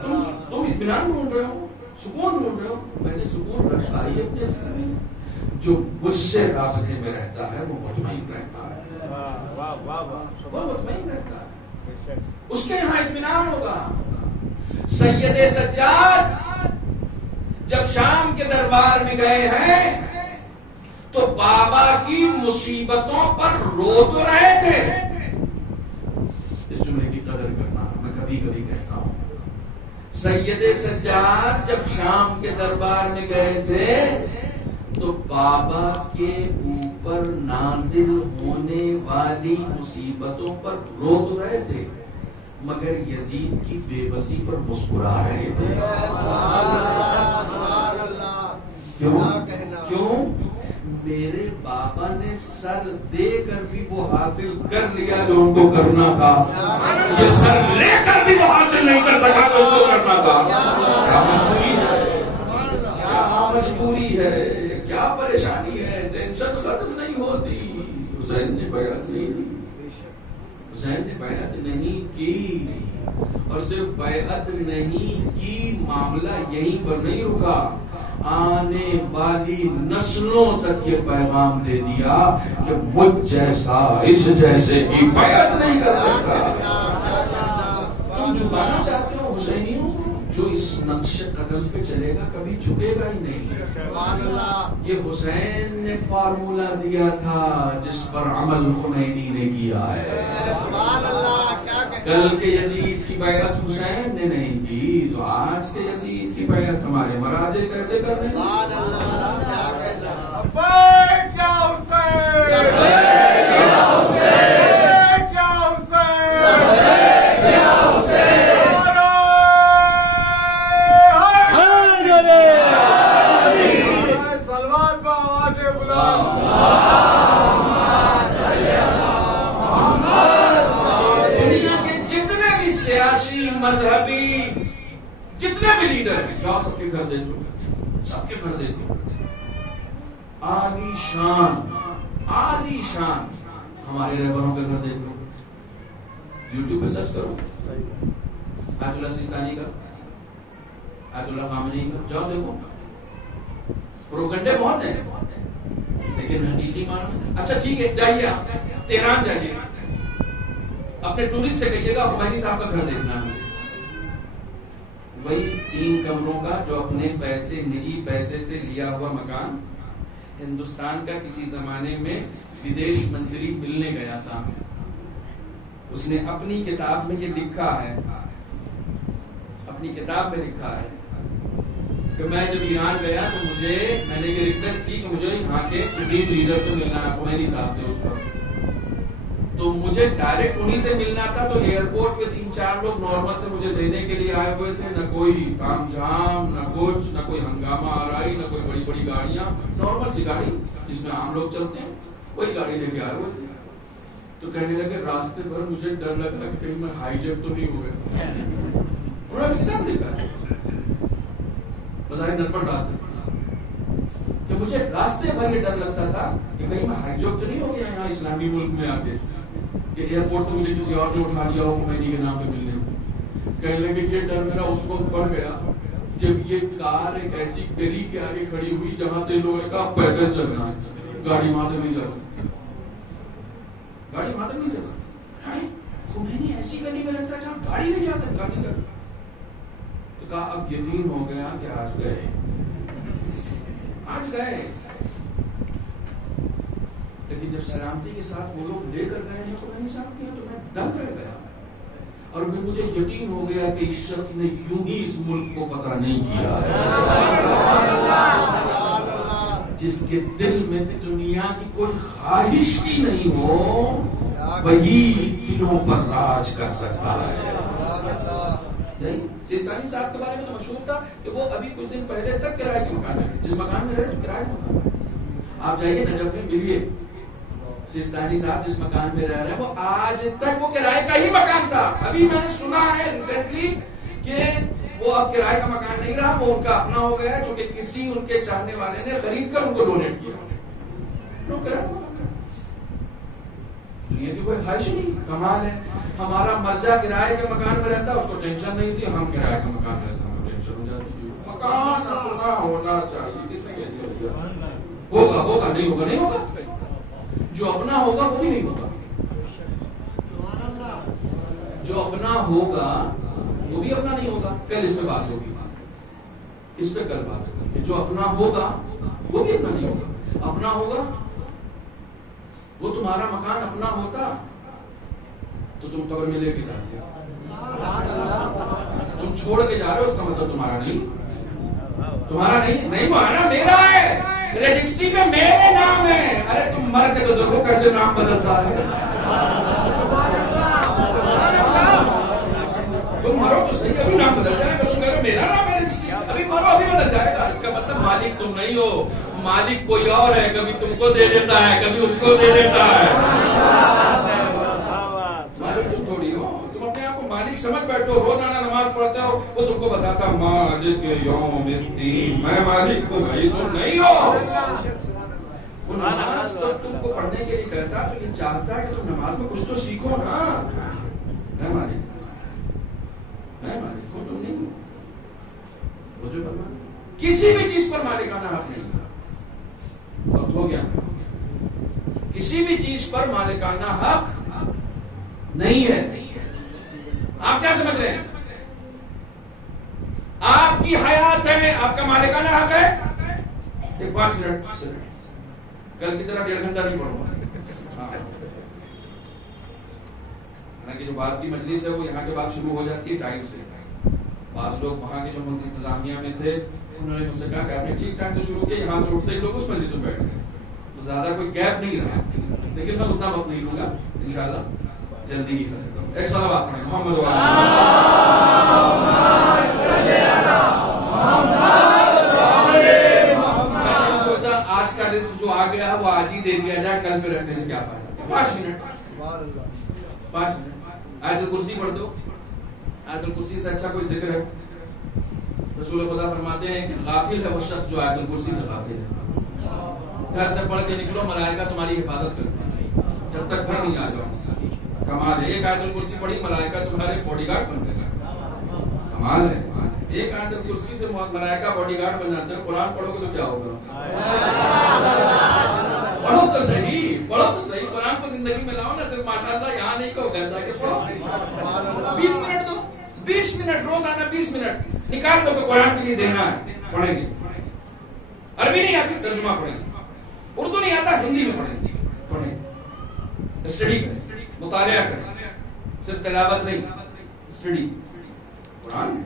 تم اطمینان ڈھونڈ رہے ہو، سکون ڈھونڈ رہے ہو، میں نے سکون رکھا ہی اپنے ذہن میں۔ جو مجھ سے رابطے میں رہتا ہے وہ مطمئن رہتا ہے، وہ مطمئن رہتا ہے، اس کے یہاں اطمینان ہوگا۔ سید سجاد جب شام کے دربار میں گئے ہیں تو بابا کی مصیبتوں پر رو تو رہے تھے۔ اس جملے کی قدر کرنا، میں کبھی کبھی کہتا ہوں، سید سجاد جب شام کے دربار میں گئے تھے تو بابا کے اوپر نازل ہونے والی مصیبتوں پر رو تو رہے تھے مگر یزید کی بے بسی پر مسکرا رہے تھے۔ کیوں؟ میرے بابا نے سر دے کر بھی وہ حاصل کر لیا جو ان کو کرنا تھا، یہ سر لے کر بھی وہ حاصل نہیں کر سکا جو اس کو کرنا تھا۔ کیا مجبوری ہے، کیا مجبوری ہے، کیا پریشانی ہے، ٹینشن ختم نہیں ہوتی۔ حسین نے بیعت نہیں کی، حسین نے بیعت نہیں کی، اور صرف بیعت نہیں کی، معاملہ یہیں پر نہیں رکا، آنے والی نسلوں تک یہ پیغام دے دیا کہ مجھ جیسا اس جیسے کی بیعت نہیں کر سکتا۔ تم جھکانا چاہتے ہو حسینیوں کو، جو اس نقش قدم پہ چلے گا کبھی جھکے گا ہی نہیں۔ یہ حسین نے فارمولا دیا تھا جس پر عمل خمینی نے کیا ہے۔ کل کے یزید کی بیعت حسین نے نہیں کی تو آج کے یزید کی بیعت ہمارے مراجع کیسے کر رہے ہیں؟ مذہبی جتنے بھی لیڈر ہیں جاؤ سب کے گھر دیکھ لو، سب کے گھر دیکھ لو، عالی شان ہمارے رہبروں کے گھر دیکھ لو، یوٹیوب پہ سرچ کرو، آیت اللہ سیستانی کا، آیت اللہ خامنئی کا، جاؤ دیکھو، پروگنڈے بہت ہیں لیکن حقیقی معنی۔ اچھا ٹھیک ہے، جائیے آپ تہران جائیے، اپنے ٹورسٹ سے کہیے گا خمینی صاحب کا گھر دیکھنا ہے، وہی 3 کمروں کا جو اپنے پیسے، نجی پیسے سے لیا ہوا مکان، ہندوستان کا کسی زمانے میں ودیش منتری ملنے گیا تھا، اس نے اپنی کتاب میں یہ لکھا ہے، اپنی کتاب میں لکھا ہے کہ میں جب ایران گیا تو میں نے یہ ریکویسٹ کی کہ مجھے یہاں کے سپریم لیڈر سے ملنا ہے، خمینی صاحب تھے اس وقت، تو مجھے ڈائریکٹ انہی سے ملنا تھا، تو ایئرپورٹ پہ 3-4 لوگ نارمل سے مجھے لینے کے لیے آئے ہوئے تھے، نہ کوئی کام جام، نہ کچھ، نہ کوئی ہنگامہ آرائی، نہ کوئی بڑی بڑی گاڑیاں، نارمل سی گاڑی جس میں عام لوگ چلتے ہیں وہی گاڑی لے کے آئے ہوئے تھے۔ تو کہنے لگے راستے بھر مجھے ڈر لگا کہ کہیں میں ہائی جیک تو نہیں ہو گیا، انہوں نے کتاب لکھا بظاہر نٹ پر ڈالتے کہ مجھے راستے بھر یہ ڈر لگتا تھا کہ کہیں میں ہائی جیک تو نہیں ہو گیا یہاں اسلامی ملک میں آ کے، کہ ایئرپورٹ سے مجھے کسی اور نے اٹھا لیا ہو خمینی کے نام پہ ملنے کو۔ کہنے لگے یہ ڈر میرا اس وقت بڑھ گیا جب یہ کار ایک ایسی گلی کے آگے کھڑی ہوئی جہاں سے لوگوں نے کہا پیدل چلنا ہے، گاڑی وہاں تک نہیں جا سکتی، گاڑی وہاں تک نہیں جا سکتی. خمینی ایسی گلی میں رہتا ہے جہاں گاڑی نہیں جا سکتی، گاڑی نہیں جا سکتی. تو کہا اب یقین ہو گیا کہ آج گئے، آج گئے. لیکن جب سلامتی کے ساتھ وہ لوگ لے کر گئے ہیں تو میں حساب کیا تو میں دنگ رہ گیا، اور مجھے یقین ہو گیا کہ اس شخص نے یوں ہی اس ملک کو فتح نہیں کیا جس کے دل میں دنیا کی کوئی خواہش ہی نہیں ہو وہی دلوں پر راج کر سکتا ہے. نہیں، سیستانی صاحب کے بارے میں تو مشہور تھا کہ وہ ابھی کچھ دن پہلے تک کرائے کے مکان میں، جس مکان میں رہے کرائے مکان. آپ جائیے نجف میں ملیے، سیستانی صاحب جس مکان میں رہ رہے ہیں وہ آج تک وہ کرائے کا ہی مکان تھا. ابھی میں نے سنا ہے ریسنٹلی کہ وہ اب کرائے کا مکان نہیں رہا، وہ ان کا اپنا ہو گیا، جو کہ کسی ان کے چاہنے والے نے خرید کر ان کو ڈونیٹ کیا. دنیا کی کوئی خواہش نہیں. کمال ہے، ہمارا مرجع کرائے کے مکان میں رہتا، اس کو ٹینشن نہیں تھی. ہم کرائے کا مکان رہتا ہم ٹینشن ہو جاتی تھی. مکان اپنا ہونا چاہیے. کس نے کہہ دیا ہوگا ہوگا نہیں ہوگا نہیں ہوگا، جو اپنا ہوگا وہ بھی نہیں ہوگا، جو اپنا ہوگا وہ بھی اپنا نہیں ہوگا. کل اس پہ بات ہوگی، اس پہ کل بات ہوگی. جو اپنا ہوگا وہ بھی اپنا نہیں ہوگا. اپنا ہوگا وہ تمہارا مکان اپنا ہوتا تو تم قبر میں لے کے جاتے ہو. تم چھوڑ کے جا رہے ہو اس کا مطلب تمہارا نہیں، تمہارا نہیں مانا میرا ہے، رجسٹری میں میرے نام ہے. ارے تم مر کے تو دیکھو کیسے نام بدلتا ہے. تم مرو تو صحیح، ابھی نام بدل جائے گا. تم کہہ رہے میرا نام ہے رجسٹری، ابھی مرو ابھی بدل جائے گا. اس کا مطلب مالک تم نہیں ہو، مالک کوئی اور ہے. کبھی تم کو دے دیتا ہے، کبھی اس کو دے دیتا ہے. مالک تم تھوڑی ہو. تم اپنے آپ کو مالک سمجھ بیٹھو. روزانہ نماز پڑھتے ہو، وہ تم کو بتاتا مالک یوم الدین، میں مالک ہوں. بھائی تم نہیں ہو. وہ نماز تو تم کو پڑھنے کے لیے کہتا تو یہ چاہتا ہے کہ تم نماز میں کچھ تو سیکھو نا. میں مالک ہوں، تم نہیں ہو. کسی بھی چیز پر مالکانہ حق نہیں. وقت ہو گیا. کسی بھی چیز پر مالکانہ حق نہیں ہے. آپ کیا سمجھ رہے ہیں؟ آپ کی حیات ہے، آپ کا مالکانہ حق ہے. ایک 5 منٹ کل کی طرح 1.5 گھنٹہ نہیں پڑھوں گا. حالانکہ جو بات کی مجلس ہے وہ یہاں کے بعد شروع ہو جاتی ہے ٹائم سے. بعض لوگ وہاں کے جو ملک انتظامیہ میں تھے انہوں نے مجھ سے کہا کہ آپ نے ٹھیک ٹائم سے شروع کیا، یہاں سے اٹھتے ہی لوگ اس مجلس میں بیٹھ گئے تو زیادہ کوئی گیپ نہیں رہا. لیکن میں اتنا وقت نہیں لوں گا، انشاءاللہ جلدی ہی کریں گا. ایک صلوات پڑھیں محمد سوچا آج کا رزق جو آ گیا وہ آج ہی دے دیا جائے، کل پہ رکھنے سے کیا فائدہ. 5 منٹ آیت الکرسی پڑھ دو. آیت الکرسی سے اچھا کوئی ذکر ہے؟ رسول خدا فرماتے ہیں کہ غافل ہے وہ شخص جو آیت الکرسی سے غافل ہے. گھر سے پڑھ کے نکلو، ملائکہ تمہاری حفاظت کرتے ہیں جب تک گھر نہیں آ جاؤ. کمال ہے. ایک آیت الکرسی پڑھی، ملائکہ تمہارے باڈی گارڈ بن گئے. کمال ہے. ایک آیت الکرسی سے ملائکہ باڈی گارڈ بن جاتے ہیں. قرآن پڑھو گے تو کیا ہوگا؟ پڑھو تو صحیح، پڑھو تو صحیح. قرآن کو زندگی میں لاؤ نا. صرف ماشاءاللہ یہاں نہیں کہو، گھر جا کے پڑھو. 20 منٹ دو، 20 منٹ روزانہ 20 منٹ نکال دو کہ قرآن کے لیے دینا ہے. پڑھیں گے. عربی نہیں آتی ترجمہ پڑھیں گے. اردو نہیں آتا ہندی میں پڑھیں گے. پڑھیں گے، اسٹڈی کریں، مطالعہ کریں. صرف تلاوت نہیں، اسٹڈی. قرآن ہے،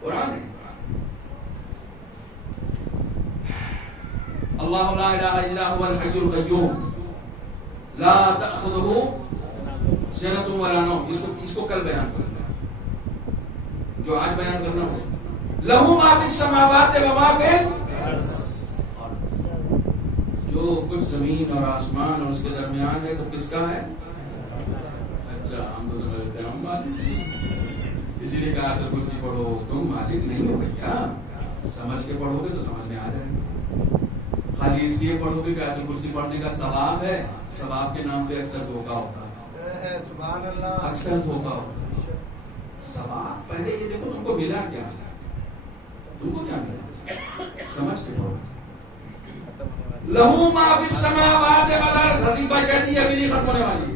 قرآن ہے. اللہ لا الہ الا هو الحی القیوم لا تأخذه سنۃ ولا نوم. اس کو کل بیان کرنا، جو آج بیان کرنا ہو. لہو ما فی السماوات و ما فی الارض. جو کچھ زمین اور آسمان اور اس کے درمیان ہے سب کس کا ہے؟ اچھا ہم تو سمجھتے ہیں ہم مالک. اسی لیے کہا تو کرسی پڑھو. تم مالک نہیں ہو بھیا. سمجھ کے پڑھو گے تو سمجھ میں آ جائے گا. خالی اس لیے پڑھو گے کہ آیت الکرسی پڑھنے کا ثواب ہے. ثواب کے نام پہ اکثر دھوکا ہوتا ہے. سبحان اللہ. اکثر دھوکا ہوتا ہے. ثواب پہلے یہ دیکھو تم کو ملا کیا، تم کو کیا ملا، سمجھ کے پڑھو. لہو ما فی السماوات والارض. حسین بھائی کہتی ہے ابھی نہیں ختم ہونے والی.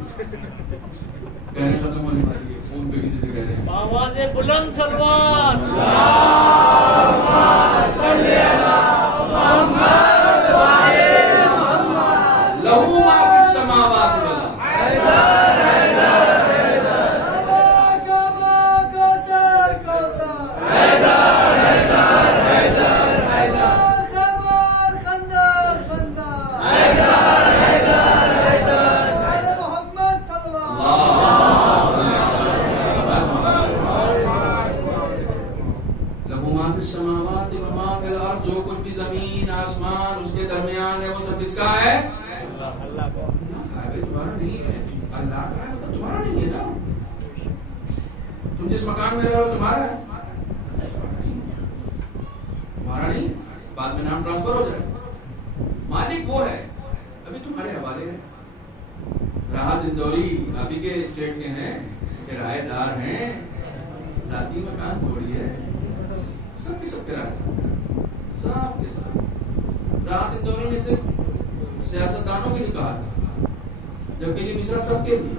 کہنے ختم ہونے والی ہے. فون پہ کسی سے کہہ رہے ہیں آواز بلند سلوات. لہو ما فی السماوات والارض. جو کچھ بھی زمین آسمان اس کے درمیان ہے وہ سب کس کا ہے؟ اللہ کا ہے. تمہارا نہیں ہے. اللہ کا ہے مطلب تمہارا نہیں ہے نا. تم جس مکان میں رہو تمہارا ہے. تمہارا نہیں. بعد میں نام ٹرانسفر ہو جائے. مالک وہ ہے. ابھی تمہارے حوالے ہے. راحت اندوری ابھی کے اسٹیٹ کے ہیں, کرایہ دار ہیں, ذاتی مکان تھوڑی ہے. سب کے سب کرایہ سب کے ساتھ. راحت اندوری نے صرف سیاستدانوں کے لیے کہا تھا, جبکہ یہ مصرع سب کے لیے.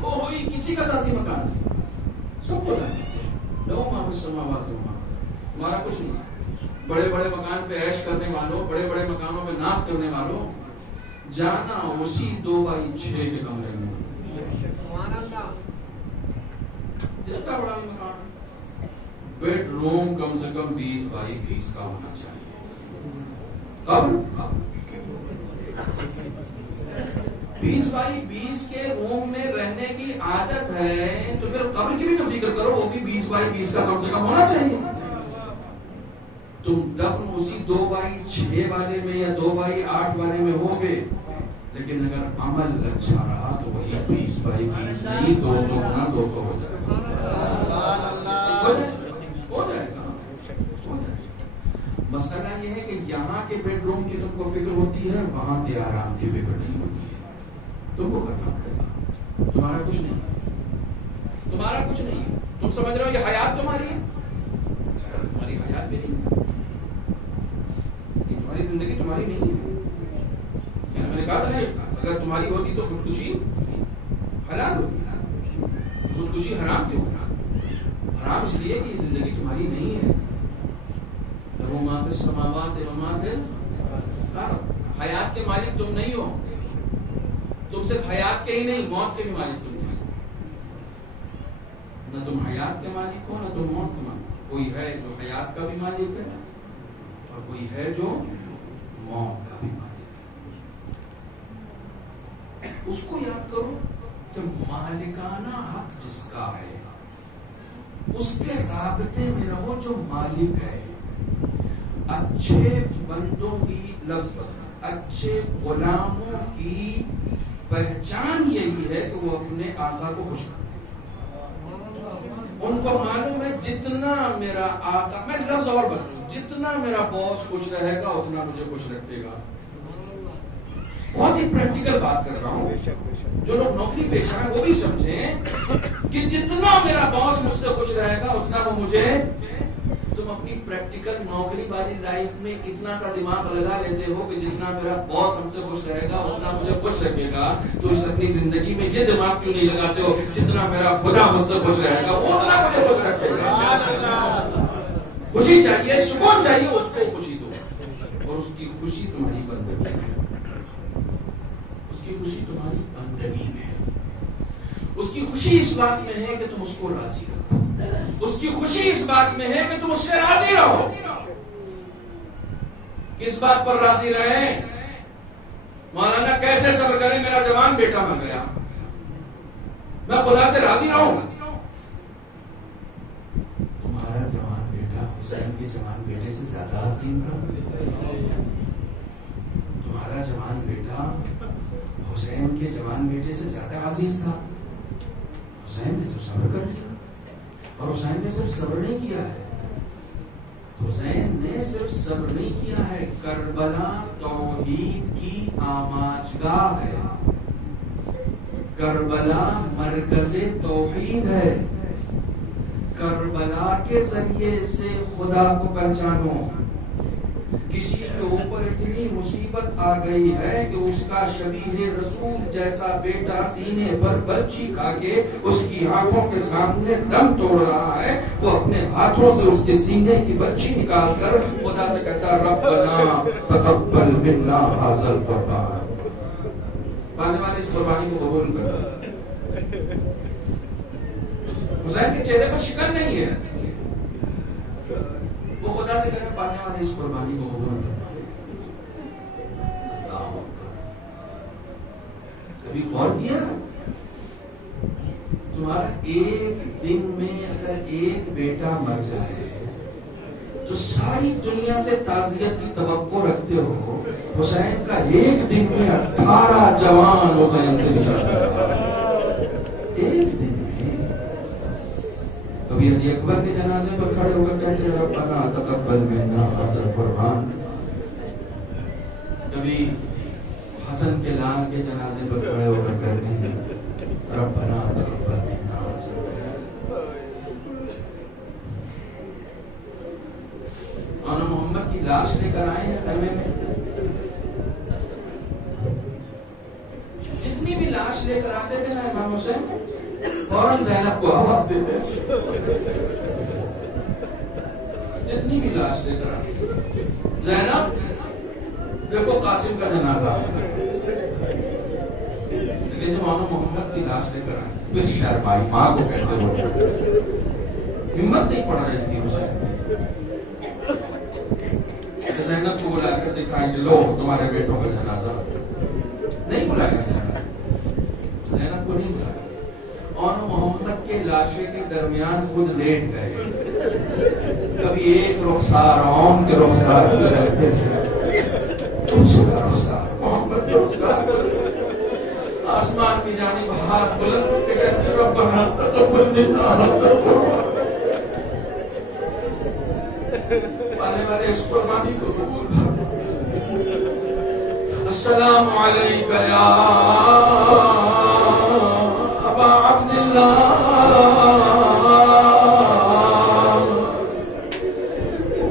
کوئی کسی کا ذاتی مکان نہیں, سب کو جائے. لو ما فی السماوات والارض. تمہارا کچھ نہیں. بڑے بڑے مکان پہ عیش کرنے والوں, بڑے بڑے مکانوں پہ ناز کرنے والوں, جانا اسی 2x6 کے کمرے میں. جتنا بڑا بھی مکان, بیڈ روم کم سے کم 20x20 کا ہونا چاہیے. قبر 20x20 کے روم میں رہنے کی عادت ہے تو پھر قبر کی بھی تو فکر کرو, وہ بھی 20x20 کا کم سے کم ہونا چاہیے. تم دفن اسی 2x6 والے میں یا 2x8 والے میں ہوگے, لیکن اگر عمل اچھا رہا تو وہی 20x20 نہیں 200 گنا 200 ہو جائے گا. ہو جائے گا. مسئلہ یہ ہے کہ یہاں کے بیڈ روم کی تم کو فکر ہوتی ہے, وہاں کے آرام کی فکر نہیں ہوتی ہے. تم کو کرنا پڑے گا. تمہارا کچھ نہیں ہے. تمہارا کچھ نہیں ہے. تم سمجھ رہے ہو یہ حیات تمہاری ہے. تمہاری حیات بھی نہیں ہے. تمہاری زندگی تمہاری نہیں ہے. میں نے کہا تھا اگر تمہاری ہوتی تو خودکشی حلال ہوتی. خودکشی حرام کیوں؟ حرام اس لیے کہ یہ زندگی تمہاری نہیں ہے. لہو ما فی السماوات وما فی الارض. حیات کے مالک تم نہیں ہو. تم صرف حیات کے ہی نہیں, موت کے بھی مالک تم نہیں. نہ تم حیات کے مالک ہو, نہ تم موت کے مالک. کوئی ہے جو حیات کا بھی مالک ہے, اور کوئی ہے جو موت کا بھی مالک ہے. اس کو یاد کرو کہ مالکانہ حق جس کا ہے اس کے رابطے میں رہو جو مالک ہے. اچھے بندوں کی لفظ اچھے غلاموں کی پہچان یہی ہے کہ وہ اپنے آقا کو خوش کرتے. ان کو معلوم ہے جتنا میرا آقا, میں لفظ اور بدلوں, جتنا میرا باس خوش رہے گا اتنا مجھے خوش رکھے گا. بہت ہی پریکٹیکل بات کر رہا ہوں. جو لوگ نوکری پیشہ ہیں وہ بھی سمجھیں کہ جتنا میرا باس مجھ سے خوش رہے گا اتنا وہ مجھے. تم اپنی پریکٹیکل نوکری والی لائف میں اتنا سا دماغ لگا لیتے ہو کہ جتنا میرا باس ہم سے خوش رہے گا اتنا مجھے خوش رکھے گا. تو اس اپنی زندگی میں یہ دماغ کیوں نہیں لگاتے ہو جتنا میرا خدا مجھ سے خوش رہے گا وہ اتنا مجھے خوش رکھے گا. خوشی چاہیے, سکون چاہیے, اس کو خوشی دو. اور اس کی خوشی تمہاری بندگی میں, اس کی خوشی تمہاری بندگی میں. اس کی خوشی اس بات میں ہے کہ تم اس کو راضی رکھو. اس کی خوشی اس بات میں ہے کہ تم اس سے راضی رہو. کس بات پر راضی رہے؟ مولانا کیسے صبر کرے, میرا جوان بیٹا مر گیا, میں خدا سے راضی رہوں. تمہارا جوان بیٹا حسین کے جوان بیٹے سے زیادہ عظیم تھا. تمہارا جوان بیٹا حسین کے جوان بیٹے سے زیادہ عزیز تھا. حسین نے تو صبر کر لیا, اور حسین نے صرف صبر نہیں کیا ہے. حسین نے صرف صبر نہیں کیا ہے, کربلا توحید کی آماجگاہ ہے. کربلا مرکز توحید ہے. کربلا کے ذریعے سے خدا کو پہچانو. کسی کے اوپر اتنی مصیبت آ گئی ہے کہ اس کا شبیہ رسول جیسا بیٹا سینے پر برچی کھا کے اس کی آنکھوں کے سامنے دم توڑ رہا ہے، وہ اپنے ہاتھوں سے اس کے سینے کی برچی نکال کر خدا سے کہتا ربنا تقبل منا ھذا القربان، پانے والے اس قربانی کو قبول کر۔ حسین کے چہرے پر شکن نہیں ہے، وہ خدا سے کہنا پانے والے اس قربانی کو قبول کر۔ کبھی غور کیا تمہارا ایک دن میں اگر ایک بیٹا مر جائے تو ساری دنیا سے تعزیت کی توقع رکھتے ہو، حسین کا ایک دن میں 18 جوان حسین سے بچھڑ گئے، ایک دن میں۔ کبھی علی اکبر کے جنازے پر کھڑے ہو کر کہتے ہیں ربنا تقبل منا ھذا القربان، کبھی حسن کے لال کے جنازے پر کھڑے ہو کر کہتے ہیں ربنا تقبل منا ھذا القربان۔ اور محمد کی لاش لے کر آئے ہیں خیمے میں، جتنی بھی لاش لے کر آتے تھے نا امام حسین فوراً زینب کو آواز دیتے، جتنی بھی لاش لے کر آتے زینب دیکھو قاسم کا جنازہ، لیکن جب محمد کی لاش لے کر آئے پھر شرمائی، ماں کو کیسے بولے، ہمت نہیں پڑ رہی تھی حسین، زینب کو بلا کر دکھائیں گے لو تمہارے بیٹوں کا جنازہ، نہیں بلایا زینب کو نہیں بلایا، اور محمد کے لاشے کے درمیان خود لیٹ گئے، کبھی ایک رخسار عون کے رخسار پہ رہتے ہیں، دوسرا رخسار محمد کے رخسار، آسمان کی جانب ہاتھ بلند کر کے کہتے ربنا تقبل منا ھذا القربان، پانے والے اس قربانی کو قبول کر۔ السلام علیک یا ابا عبداللہ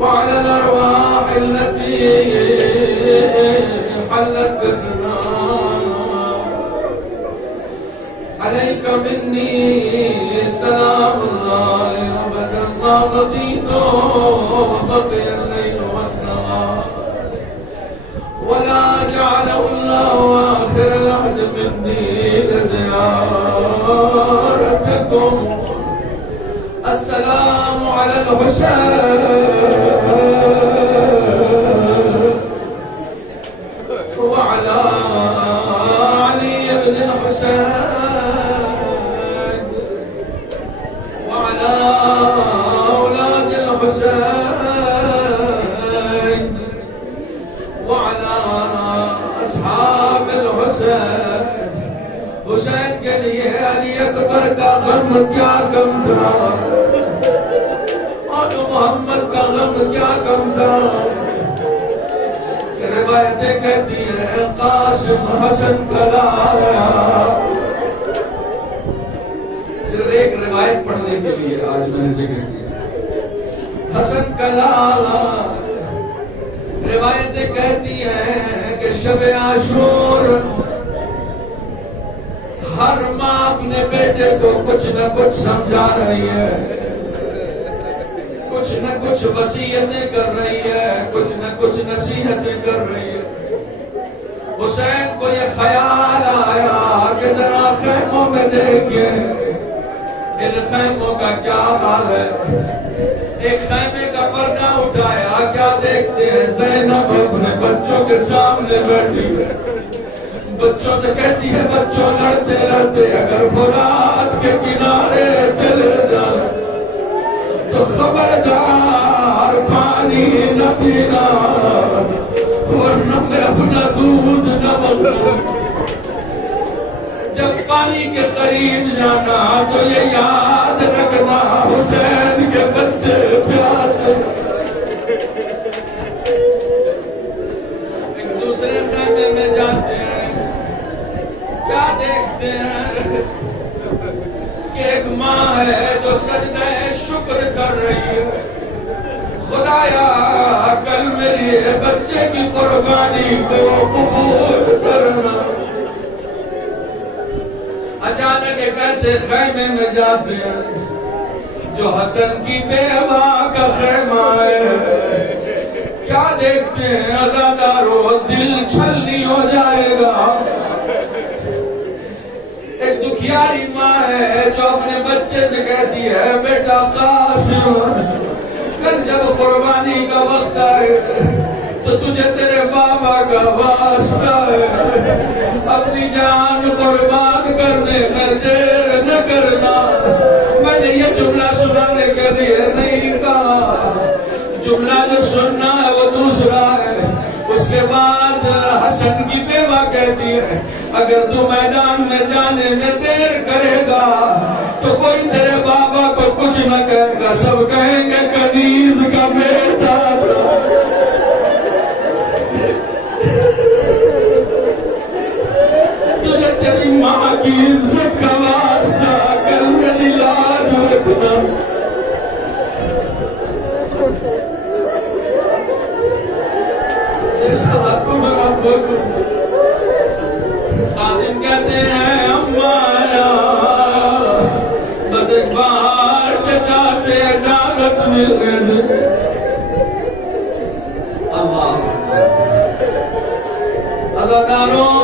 وعلى الارواح التي حلت بنا عليك مني سلام الله أبدا ما رضيت وبقي الليل والنهار ولا جعله الله آخر العهد مني لزيارتكم السلام على الحسين وعلى علي بن الحسين وعلى أولاد الحسين وعلى أصحاب الحسين، حسین کے لیے علی اکبر کا غم کیا کم تھا اور محمد کا غم کیا کم تھا، روایتیں کہتی ہیں قاسم حسن کا لایا، صرف ایک روایت پڑھنے کے لیے آج میں نے ذکر کیا، حسن کا لایا، روایتیں کہتی ہیں کہ شب عاشور ہر ماں اپنے بیٹے کو کچھ نہ کچھ سمجھا رہی ہے، کچھ نہ کچھ وصیتیں کر رہی ہے، کچھ نہ کچھ نصیحتیں کر رہی ہے۔ حسین کو یہ خیال آیا کہ ذرا خیموں میں دیکھیں ان خیموں کا کیا حال ہے، ایک خیمے کا پردہ اٹھایا، کیا دیکھتے ہیں زینب اپنے بچوں کے سامنے بیٹھی ہے، بچوں سے کہتی ہے بچوں لڑتے لڑتے اگر فرات کے کنارے چلے جائیں تو خبردار پانی نہ پینا ورنہ میں اپنا دودھ نہ بنوں، جب پانی کے قریب جانا تو یہ یاد رکھنا حسین کے بچے پیاسے۔ ایک دوسرے خیمے میں جاتے ہیں، کیا دیکھتے ہیں کہ ایک ماں ہے جو سجدہ شکر کر رہی ہے، خدایا کل میری میرے بچے کی قربانی کو قبول کرنا۔ اچانک ایک ایسے خیمے میں جاتے ہیں جو حسن کی بیوہ کا خیمہ ہے، کیا دیکھتے ہیں عزادارو، دل چھلنی ہو جائے گا۔ ایک دکھیاری ماں ہے جو اپنے بچے سے کہتی ہے بیٹا قاسم، کل جب قربانی کا وقت آئے تو تجھے تیرے بابا کا واسطہ ہے، اپنی جان قربان کرنے میں دیر نہ کرنا۔ میں نے یہ جملہ سنانے کے لیے نہیں کہا، جملہ جو سننا ہے وہ دوسرا ہے۔ اس کے بعد حسن کی بیوہ کہتی ہے اگر تو میدان میں جانے میں دیر کرے گا تو کوئی تیرے بابا کو کچھ نہ کہے گا، سب کہیں گے کنیز کا بیٹا تھا۔ تجھے تیری ماں کی عزت کا واسطہ کل میری لاج رکھنا۔ قاسم کہتے ہیں اماں بس ایک بار چچا سے اجازت مل گئی۔ عزاداروں،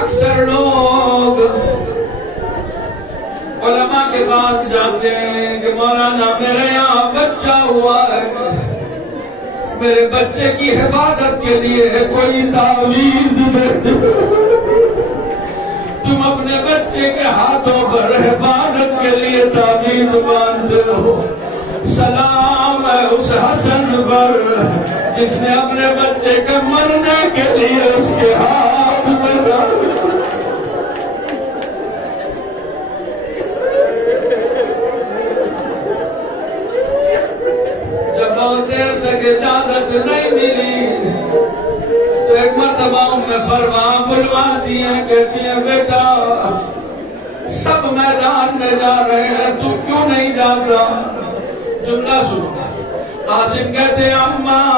اکثر لوگ علماء کے پاس جاتے ہیں کہ مولانا میرے یہاں بچہ ہوا ہے، میرے بچے کی حفاظت کے لیے کوئی تعویذ دے دو۔ تم اپنے بچے کے ہاتھوں پر حفاظت کے لیے تعویذ باندھتے ہو۔ سلام ہے اس حسن پر جس نے اپنے بچے کے مرنے کے لیے اس کے ہاتھ میں ڈال۔ جب بہت دیر تک اجازت نہیں ملی تو ایک مرتبہ میں فرمان بلواتی ہیں، کہتی ہیں بیٹا سب میدان میں جا رہے ہیں تو کیوں نہیں جاتا؟ جملہ سنو، قاسم کہتے ہیں اماں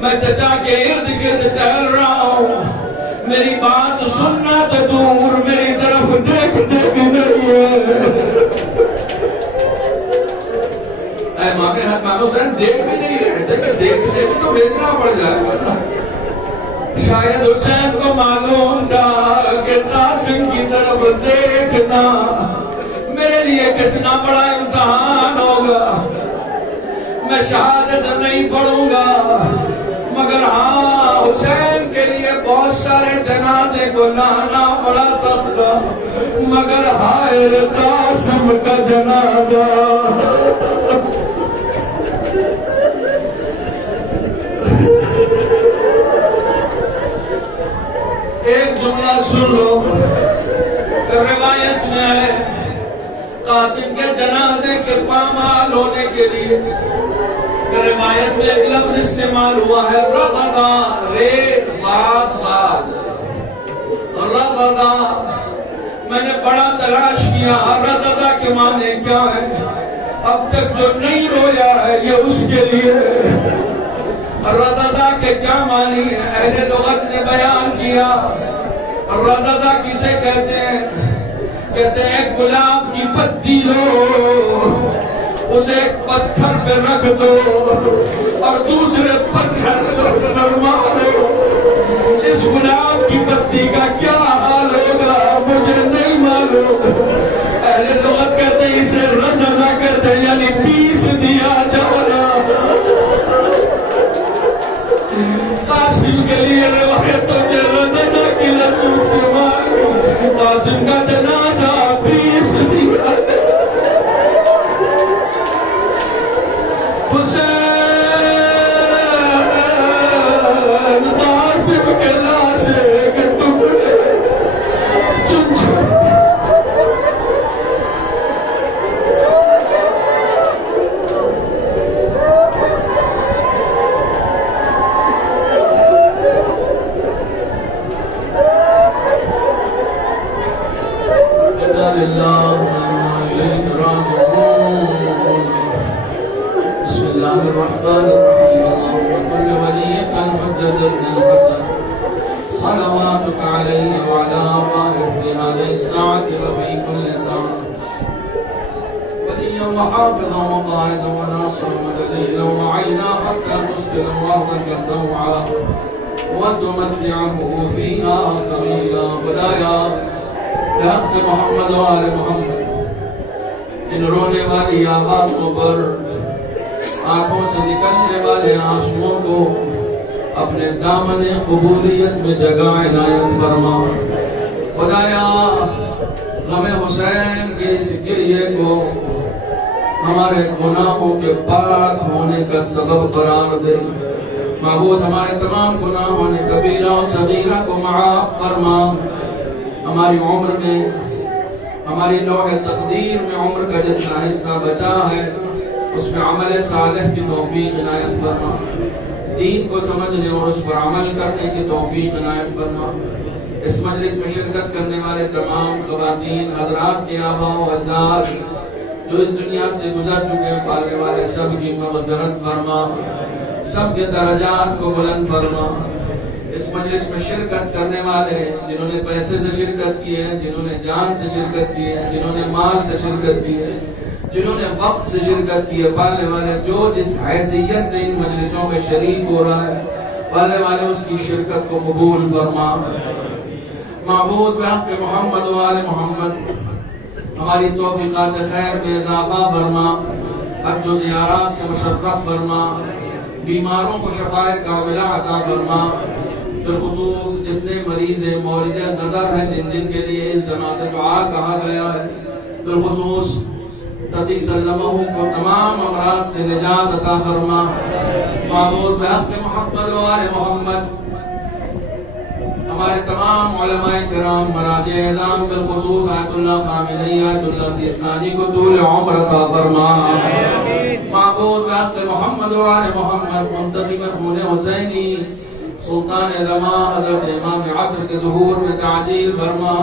میں چچا کے ارد گرد ٹہل رہا ہوں، میری بات سننا تو دور میری طرف دیکھتے بھی نہیں ہے۔ اے ماں کے ہاتھ مانو سر دیکھ بھی نہیں رہے، دیکھنے کو تو بھیجنا پڑ جائے۔ شاید حسین کو معلوم تھا کہ قاسم کی طرف دیکھنا میرے لیے کتنا بڑا امتحان ہوگا، میں شہادت نہیں پڑھوں گا مگر ہاں حسین کے لیے بہت سارے جنازے کو لانا بڑا سخت تھا، مگر ہائے قاسم کا جنازہ۔ ایک جملہ سن لو، روایت میں ہے قاسم کے جنازے کے پامال ہونے کے لیے روایت میں ایک لفظ استعمال ہوا ہے رغدا، رے زاد زاد، رغدا۔ میں نے بڑا تلاش کیا رغدا کے معنی کیا ہے، اب تک جو نہیں رویا ہے یہ اس کے لیے رضا کے کیا معنی ہے اہل لغت نے بیان کیا۔ رضا کسے کہتے ہیں؟ کہتے ہیں گلاب کی پتی لو، اسے ایک پتھر پہ رکھ دو اور دوسرے پتھر سے نرما دو، اس گلاب کی پتی کا کیا حال ہوگا مجھے نہیں معلوم۔ اہل لغت کہتے ہیں اسے رضا کہتے ہیں، یعنی پیس دیا جانا۔ قاسم کے لیے روایتوں کے رضا کی لفظ استعمال، قاسم کا جنازہ پیس دیا۔ حسین قاسم کے لاشے کے ٹکڑے چن چن بسم اللہ الرحمن الرحیم۔ مدد ابن الحسن صلواتك عليه وعلى آبائه في هذه الساعة وفي كل ساعة وليا وحافظا وقائدا وناصرا ودليلا وعينا حتى تسكن أرضك الضوعا وتمتعه فيها طويلا خدایا بحق محمد و آل محمد ان رونے والی آوازوں پر آنکھوں سے نکلنے والے آنسوؤں کو اپنے دامن قبولیت میں جگہ عنایت فرما خدایا غم حسین کے اس گریے کو ہمارے گناہوں کے پاک ہونے کا سبب قرار دے معبود ہمارے تمام گناہوں نے کبیرہ و صغیرہ کو معاف فرما ہماری عمر میں ہماری لوح تقدیر میں عمر کا جتنا حصہ بچا ہے اس میں عمل صالح کی توفیق عنایت فرما دین کو سمجھنے اور اس پر عمل کرنے کی توفیق عنایت فرما اس مجلس میں شرکت کرنے والے تمام خواتین حضرات کے آباء و اجداد جو اس دنیا سے گزر چکے ہیں پالنے والے سب کی مغفرت فرما سب کے درجات کو بلند فرما اس مجلس میں شرکت کرنے والے جنہوں نے پیسے سے شرکت کی ہے جنہوں نے جان سے شرکت کی ہے جنہوں نے مال سے شرکت کی ہے جنہوں نے وقت سے شرکت کی ہے پالنے والے جو جس حیثیت سے ان مجلسوں میں شریک ہو رہا ہے پالنے والے اس کی شرکت کو قبول فرما معبود بحق محمد و آل محمد ہماری توفیقات خیر میں اضافہ فرما حج و زیارات سے مشرف فرما بیماروں کو شفاء کاملہ عطا فرما بالخصوص جتنے مریض مورد نظر ہیں جن جن کے لیے التماس سے دعا کہا گیا ہے بالخصوص تقی سلمہ کو تمام امراض سے نجات عطا فرما معبود بحق محمد و آل محمد ہمارے تمام علماء کرام مراجع اعظام بالخصوص آیت اللہ خامنئی آیت اللہ سیستانی کو طول عمر عطا فرما معبود بحق محمد و آل محمد منتقم خون حسینی سلطان علماء حضرت امام عصر کے ظہور میں تعجیل فرما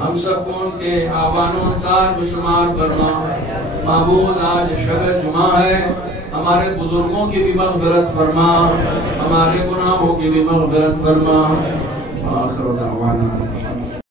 ہم سب کو ان کے آبان و انصار میں شمار فرما معبود آج شب جمعہ ہے ہمارے بزرگوں کی بھی مغفرت فرما ہمارے گناہوں کی بھی مغفرت فرما آخر دعوانا